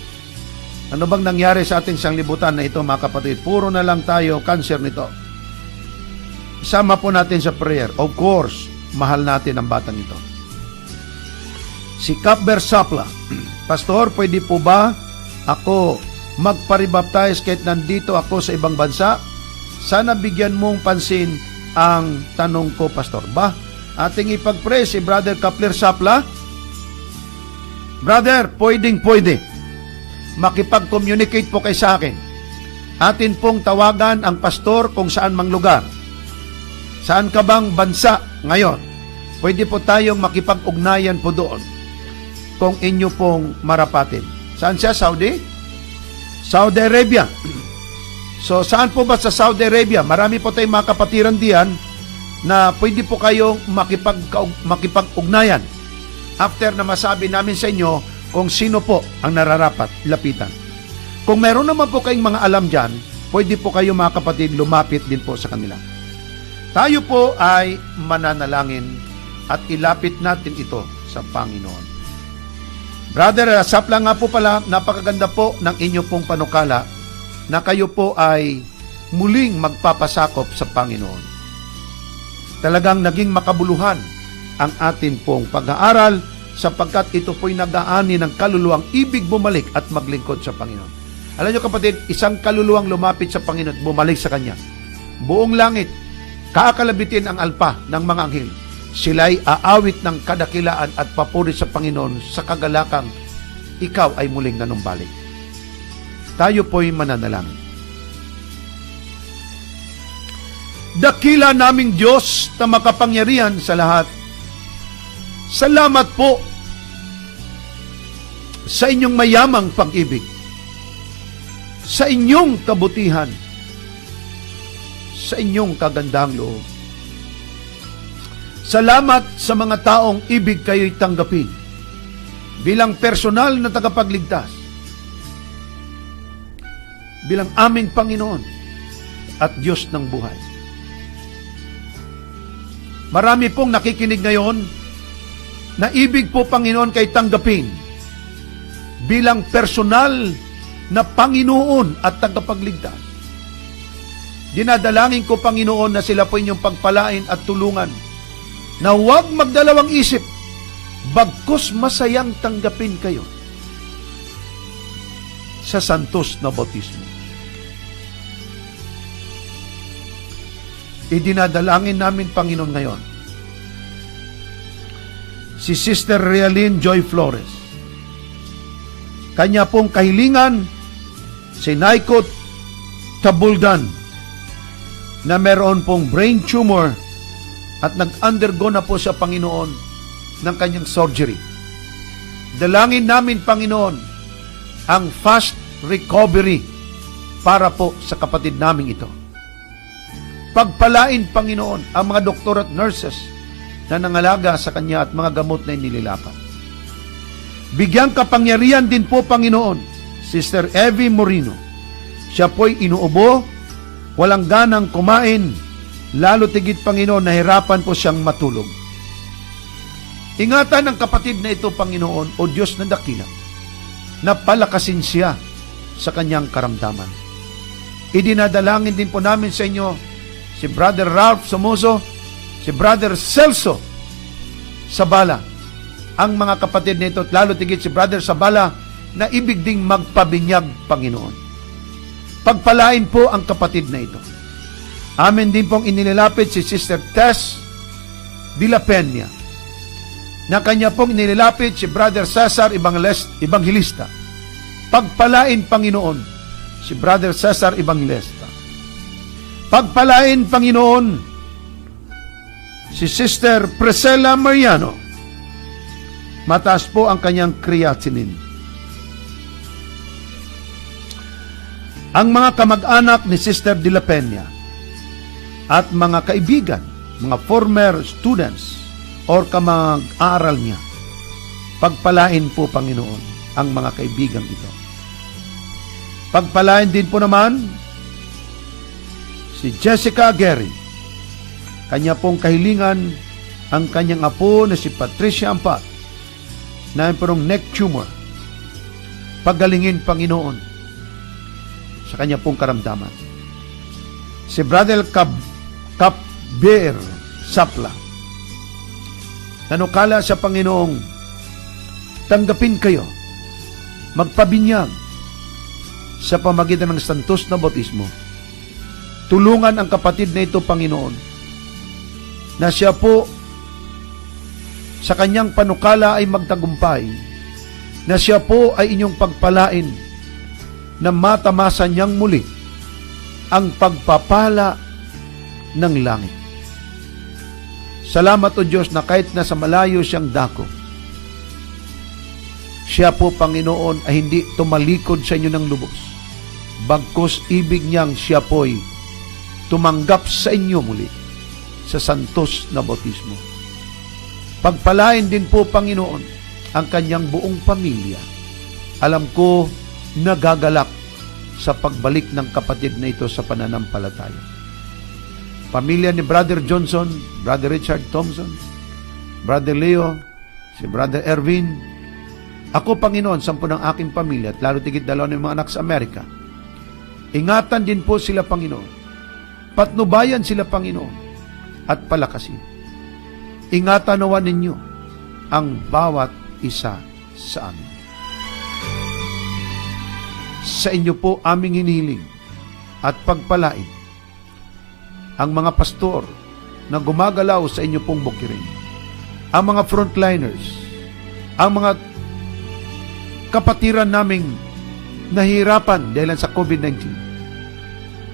Ano bang nangyari sa ating sanglibutan na ito, mga kapatid? Puro na lang tayo cancer nito. Isama po natin sa prayer. Of course, mahal natin ang batang ito. Si Capber Sapla, Pastor, pwede po ba ako magparibaptize kahit nandito ako sa ibang bansa? Sana bigyan mong pansin ang tanong ko, Pastor. Ating ipag-pray si Brother Capber Sapla. Brother, pwede. Makipag-communicate po kay sa akin. Atin pong tawagan ang pastor kung saan mang lugar. Saan ka bang bansa ngayon? Pwede po tayong makipag-ugnayan po doon kung inyo pong marapatin. Saan siya? Saudi? Saudi Arabia. So, saan po ba sa Saudi Arabia? Marami po tayong mga kapatiran diyan na pwede po kayong makipag-ugnayan after na masabi namin sa inyo kung sino po ang nararapat lapitan. Kung meron naman po kayong mga alam dyan, pwede po kayo mga kapatid lumapit din po sa kanila. Tayo po ay mananalangin at ilapit natin ito sa Panginoon. Brother Sapla nga po pala, napakaganda po ng inyo pong panukala na kayo po ay muling magpapasakop sa Panginoon. Talagang naging makabuluhan ang atin pong pag-aaral sapagkat ito po'y nag-aani ng kaluluwang ibig bumalik at maglingkod sa Panginoon. Alam nyo kapatid, isang kaluluwang lumapit sa Panginoon at bumalik sa Kanya. Buong langit, kakalabitin ang alpa ng mga anghel. Sila'y aawit ng kadakilaan at papuri sa Panginoon sa kagalakang ikaw ay muling nanumbalik. Tayo po'y mananalangin. Dakila naming Diyos na makapangyarihan sa lahat, salamat po sa inyong mayamang pag-ibig, sa inyong kabutihan, sa inyong kagandang loob. Salamat sa mga taong ibig kayo'y tanggapin bilang personal na tagapagligtas, bilang aming Panginoon at Diyos ng buhay. Marami pong nakikinig ngayon na ibig po, Panginoon, kay tanggapin bilang personal na Panginoon at tagapagligtas. Dinadalangin ko, Panginoon, na sila po inyong pagpalain at tulungan na huwag magdalawang isip, bagkus masayang tanggapin kayo sa santos na bautismo. Idinadalangin namin, Panginoon, ngayon si Sister Realyn Joy Flores. Kanya pong kahilingan, si Naikot Tabuldan, na meron pong brain tumor at nag-undergo na po sa Panginoon ng kanyang surgery. Dalangin namin, Panginoon, ang fast recovery para po sa kapatid namin ito. Pagpalain, Panginoon, ang mga doktor at nurses na nangalaga sa kanya at mga gamot na inililakad. Bigyang kapangyarihan din po, Panginoon, Sister Evie Moreno. Siya po'y inuubo, walang ganang kumain, lalo tigit, Panginoon, nahirapan po siyang matulog. Ingatan ang kapatid na ito, Panginoon, o Diyos na dakila, na palakasin siya sa kanyang karamdaman. Idinadalangin din po namin sa inyo si Brother Ralph Somoso, si Brother Celso Sabala, ang mga kapatid nito, lalo tigit si Brother Sabala, na ibig ding magpabinyag, Panginoon. Pagpalain po ang kapatid na ito. Amin din pong inililapit si Sister Tess de la Peña, na kanya pong inililapit si Brother Cesar Evangelista. Pagpalain, Panginoon, si Brother Cesar Evangelista. Pagpalain, Panginoon, si Sister Priscilla Mariano. Mataas po ang kanyang creatinine. Ang mga kamag-anak ni Sister de la Peña at mga kaibigan, mga former students or kamag-aral niya, pagpalain po, Panginoon, ang mga kaibigan ito. Pagpalain din po naman si Jessica Gary. Kanya pong kahilingan ang kanyang apo na si Patricia Ampat na mayroong neck tumor. Pagalingin, Panginoon, sa kanya pong karamdaman. Si Brother Kapber Sapla, nanukala sa Panginoong, tanggapin kayo, magpabinyag sa pamagitan ng santos na bautismo. Tulungan ang kapatid na ito, Panginoon, na siya po sa kanyang panukala ay magtagumpay, na siya po ay inyong pagpalain na matamasa niyang muli ang pagpapala ng langit. Salamat o Diyos na kahit nasa malayo siyang dako, siya po, Panginoon, ay hindi tumalikod sa inyo ng lubos. Bagkus ibig niyang siya po'y tumanggap sa inyo muli sa santos na bautismo. Pagpalain din po, Panginoon, ang kanyang buong pamilya. Alam ko, nagagalak sa pagbalik ng kapatid na ito sa pananampalataya. Pamilya ni Brother Johnson, Brother Richard Thompson, Brother Leo, si Brother Erwin. Ako, Panginoon, 10 ng aking pamilya at lalo tigit 2 ng mga anak sa Amerika. Ingatan din po sila, Panginoon. Patnubayan sila, Panginoon, at palakasin. Ingatan nawa ninyo ang bawat isa sa amin. Sa inyo po aming hinihiling at pagpalain ang mga pastor na gumagalaw sa inyo pong bukirin, ang mga frontliners, ang mga kapatiran naming nahihirapan dahil sa COVID-19.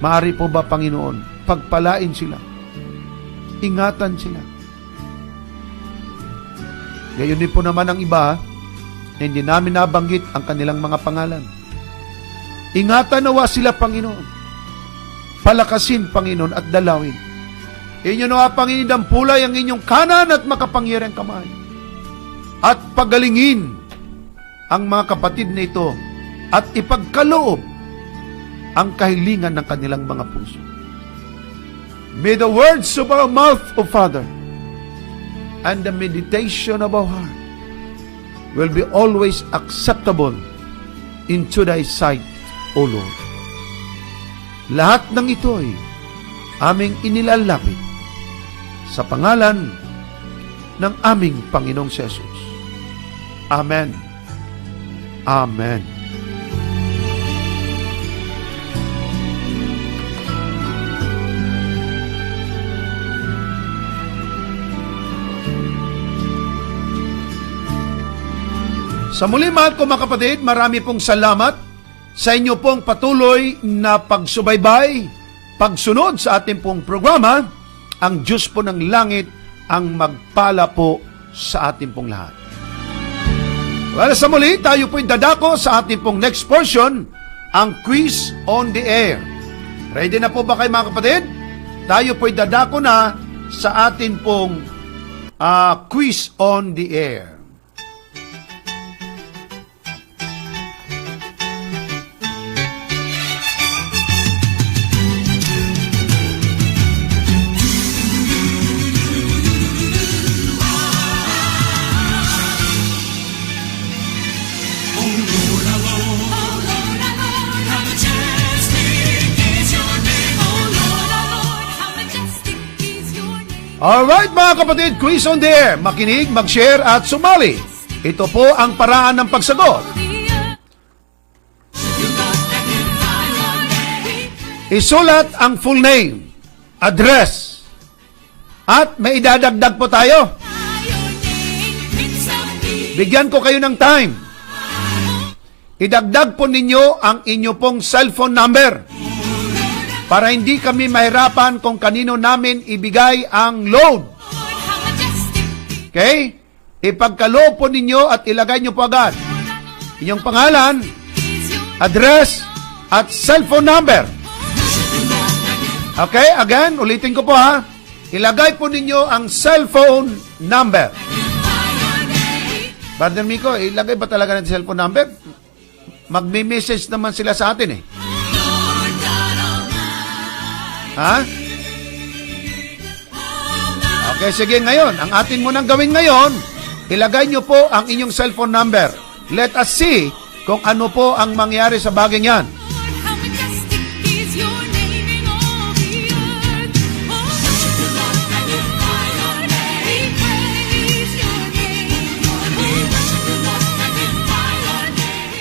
Maaari po ba, Panginoon, pagpalain sila, ingatan sila. Gayon din po naman ang iba na hindi namin nabanggit ang kanilang mga pangalan. Ingatan nawa sila, Panginoon. Palakasin, Panginoon, at dalawin. Inyo nawa, Panginoon, dampulay ang inyong kanan at makapangyarihang kamay. At pagalingin ang mga kapatid na ito at ipagkaloob ang kahilingan ng kanilang mga puso. May the words of our mouth, O Father, and the meditation of our heart will be always acceptable into Thy sight, O Lord. Lahat ng ito ay aming inilalapit sa pangalan ng aming Panginoong Jesus. Amen. Amen. Sa muli, mahal ko mga kapatid, marami pong salamat sa inyo pong patuloy na pagsubaybay, pagsunod sa ating pong programa. Ang Diyos po ng langit ang magpala po sa ating pong lahat. Well, sa muli, tayo po'y dadako sa ating pong next portion, ang Quiz on the Air. Ready na po ba kayo mga kapatid? Tayo po'y dadako na sa ating pong Quiz on the Air. Alright mga kapatid, Quiz on the Air. Makinig, mag-share at sumali. Ito po ang paraan ng pagsagot. Isulat ang full name, address, at may idadagdag po tayo. Bigyan ko kayo ng time. Idagdag po ninyo ang inyo pong cellphone number para hindi kami mahirapan kung kanino namin ibigay ang load. Okay? Ipagka-load po ninyo at ilagay nyo po agad inyong pangalan, address, at cellphone number. Okay? Again, ulitin ko po ha. Ilagay po ninyo ang cellphone number. Brother Miko, ilagay ba talaga ng cellphone number? Magme-message naman sila sa atin eh. Ha? Okay, sige ngayon. Ang atin munang gawin ngayon, ilagay nyo po ang inyong cellphone number. Let us see kung ano po ang mangyari sa bagay yan.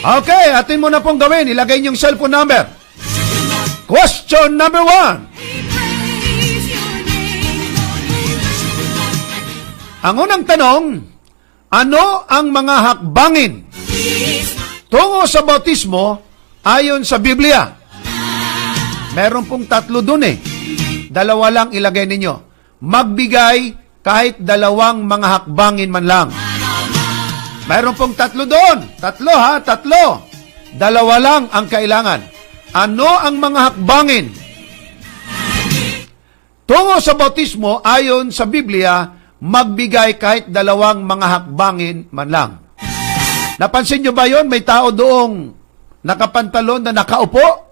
Okay, atin mo na pong gawin. Ilagay niyong cellphone number. Question number 1. Ang unang tanong, ano ang mga hakbangin tungo sa bautismo ayon sa Biblia? Meron pong 3 dun eh. 2 lang ilagay ninyo. Magbigay kahit 2 mga hakbangin man lang. Meron pong 3 doon. 3 ha, 3. 2 lang ang kailangan. Ano ang mga hakbangin tungo sa bautismo ayon sa Biblia? Magbigay kahit 2 mga hakbangin man lang. Napansin nyo ba yon? May tao doong nakapantalon na nakaupo?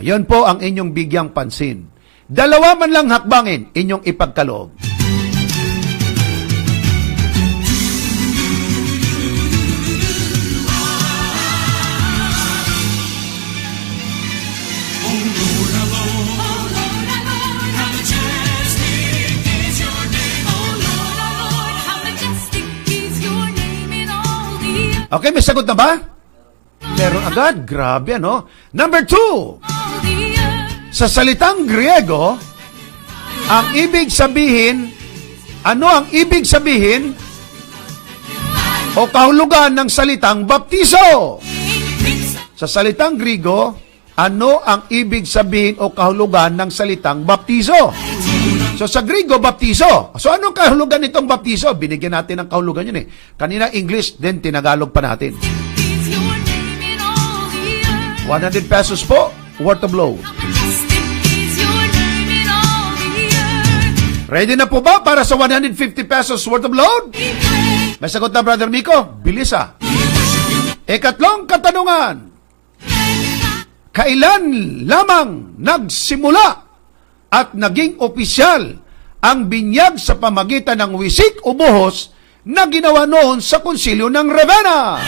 Yan po ang inyong bigyang pansin. 2 man lang hakbangin inyong ipagkaloob. Okay, may sagot na ba? Meron agad. Grabe, ano? Number 2. Sa salitang Griego, ang ibig sabihin, ano ang ibig sabihin o kahulugan ng salitang baptizo? Sa salitang Griego, ano ang ibig sabihin o kahulugan ng salitang baptizo? So sa Griego, baptizo. So anong kahulugan nitong baptizo? Binigyan natin ng kahulugan yun eh. Kanina English, then tinagalog pa natin. 100 pesos po, worth of load. Ready na po ba para sa 150 pesos worth of load? May sagot na, Brother Miko? Bilis ah. Ikatlong katanungan. Kailan lamang nagsimula at naging opisyal ang binyag sa pamagitan ng wisik o buhos na ginawa noon sa konsilyo ng Ravenna?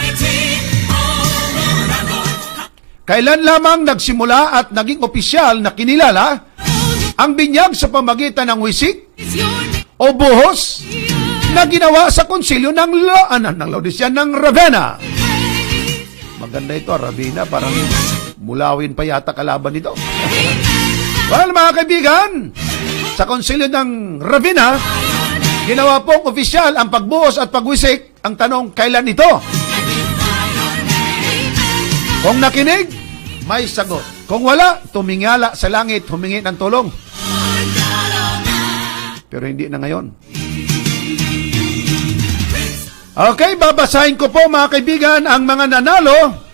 Kailan lamang nagsimula at naging opisyal na kinilala ang binyag sa pamagitan ng wisik o buhos na ginawa sa konsilyo ng Laodicea ng Ravenna? Maganda ito, Ravenna, parang mulawin pa yata kalaban nito. Well, mga kaibigan, sa konsilyo ng Ravenna, ginawa pong opisyal ang pagbuhos at pagwisik. Ang tanong, kailan ito? Kung nakinig, may sagot. Kung wala, tumingala sa langit, humingi ng tulong. Pero hindi na ngayon. Okay, babasahin ko po, mga kaibigan, ang mga nanalo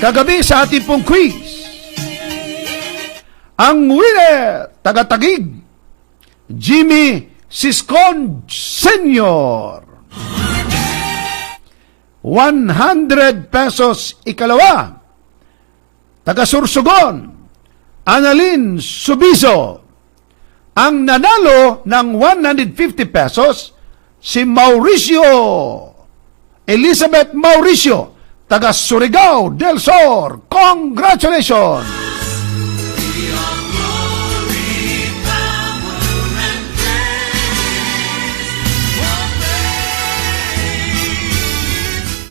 kagabi sa ating pong quiz. Ang winner, taga-Taguig, Jimmy Siscon Sr. 100 pesos ikalawa. Taga-Sursugon, Annalyn Subizo. Ang nanalo ng 150 pesos, si Mauricio, Elizabeth Mauricio, taga-Surigao del Sur. Congratulations!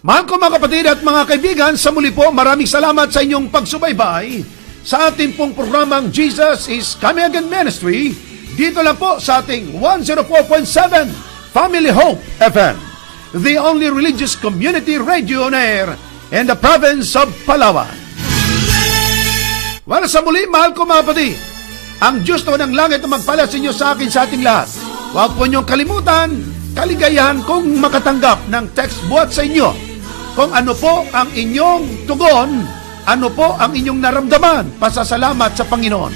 Mahal ko mga kapatid at mga kaibigan, sa muli po, maraming salamat sa inyong pagsubaybay sa ating pong programang Jesus is Coming Again Ministry, dito lang po sa ating 104.7 Family Hope FM, the only religious community radio on air in the province of Palawan. Well, sa muli, mahal ko mga kapatid, ang Diyos na ng langit na magpala sa inyo, sa akin, sa ating lahat. Huwag po niyong kalimutan, kaligayahan kung makatanggap ng text buhat sa inyo. Kung ano po ang inyong tugon, ano po ang inyong naramdaman, pasasalamat sa Panginoon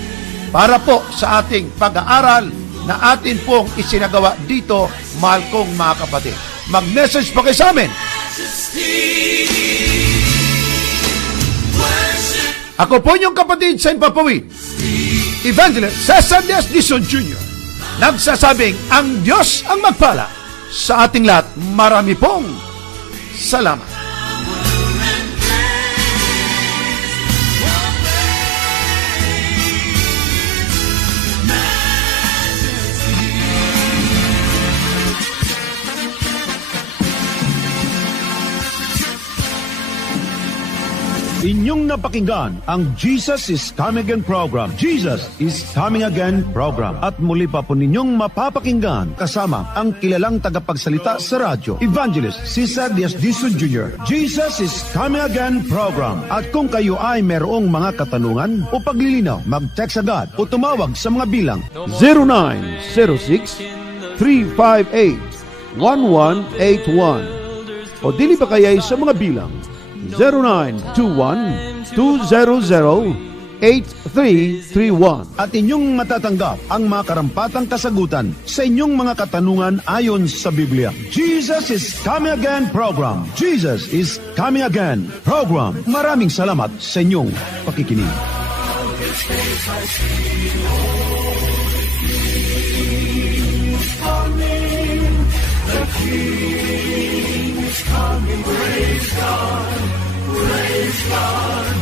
para po sa ating pag-aaral na atin pong isinagawa dito, mahal kong mga kapatid. Mag-message po kayo sa amin. Ako po inyong kapatid sa Impapawid, Evangelist Cesar Diaz Dizon Jr., nagsasabing ang Diyos ang magpala sa ating lahat. Marami pong salamat. Inyong napakinggan ang Jesus is Coming Again program. Jesus is Coming Again program. At muli pa po ninyong mapapakinggan kasama ang kilalang tagapagsalita sa radyo, Evangelist Cesar Diaz-Dizon Jr. Jesus is Coming Again program. At kung kayo ay merong mga katanungan o paglilinaw, mag-text agad o tumawag sa mga bilang 0906-358-1181 o dili pa kaya sa mga bilang 0921-200-8331. At inyong matatanggap ang mga karampatang kasagutan sa inyong mga katanungan ayon sa Biblia. Jesus is Coming Again program. Jesus is Coming Again program. Maraming salamat sa inyong pakikinig. Praise God.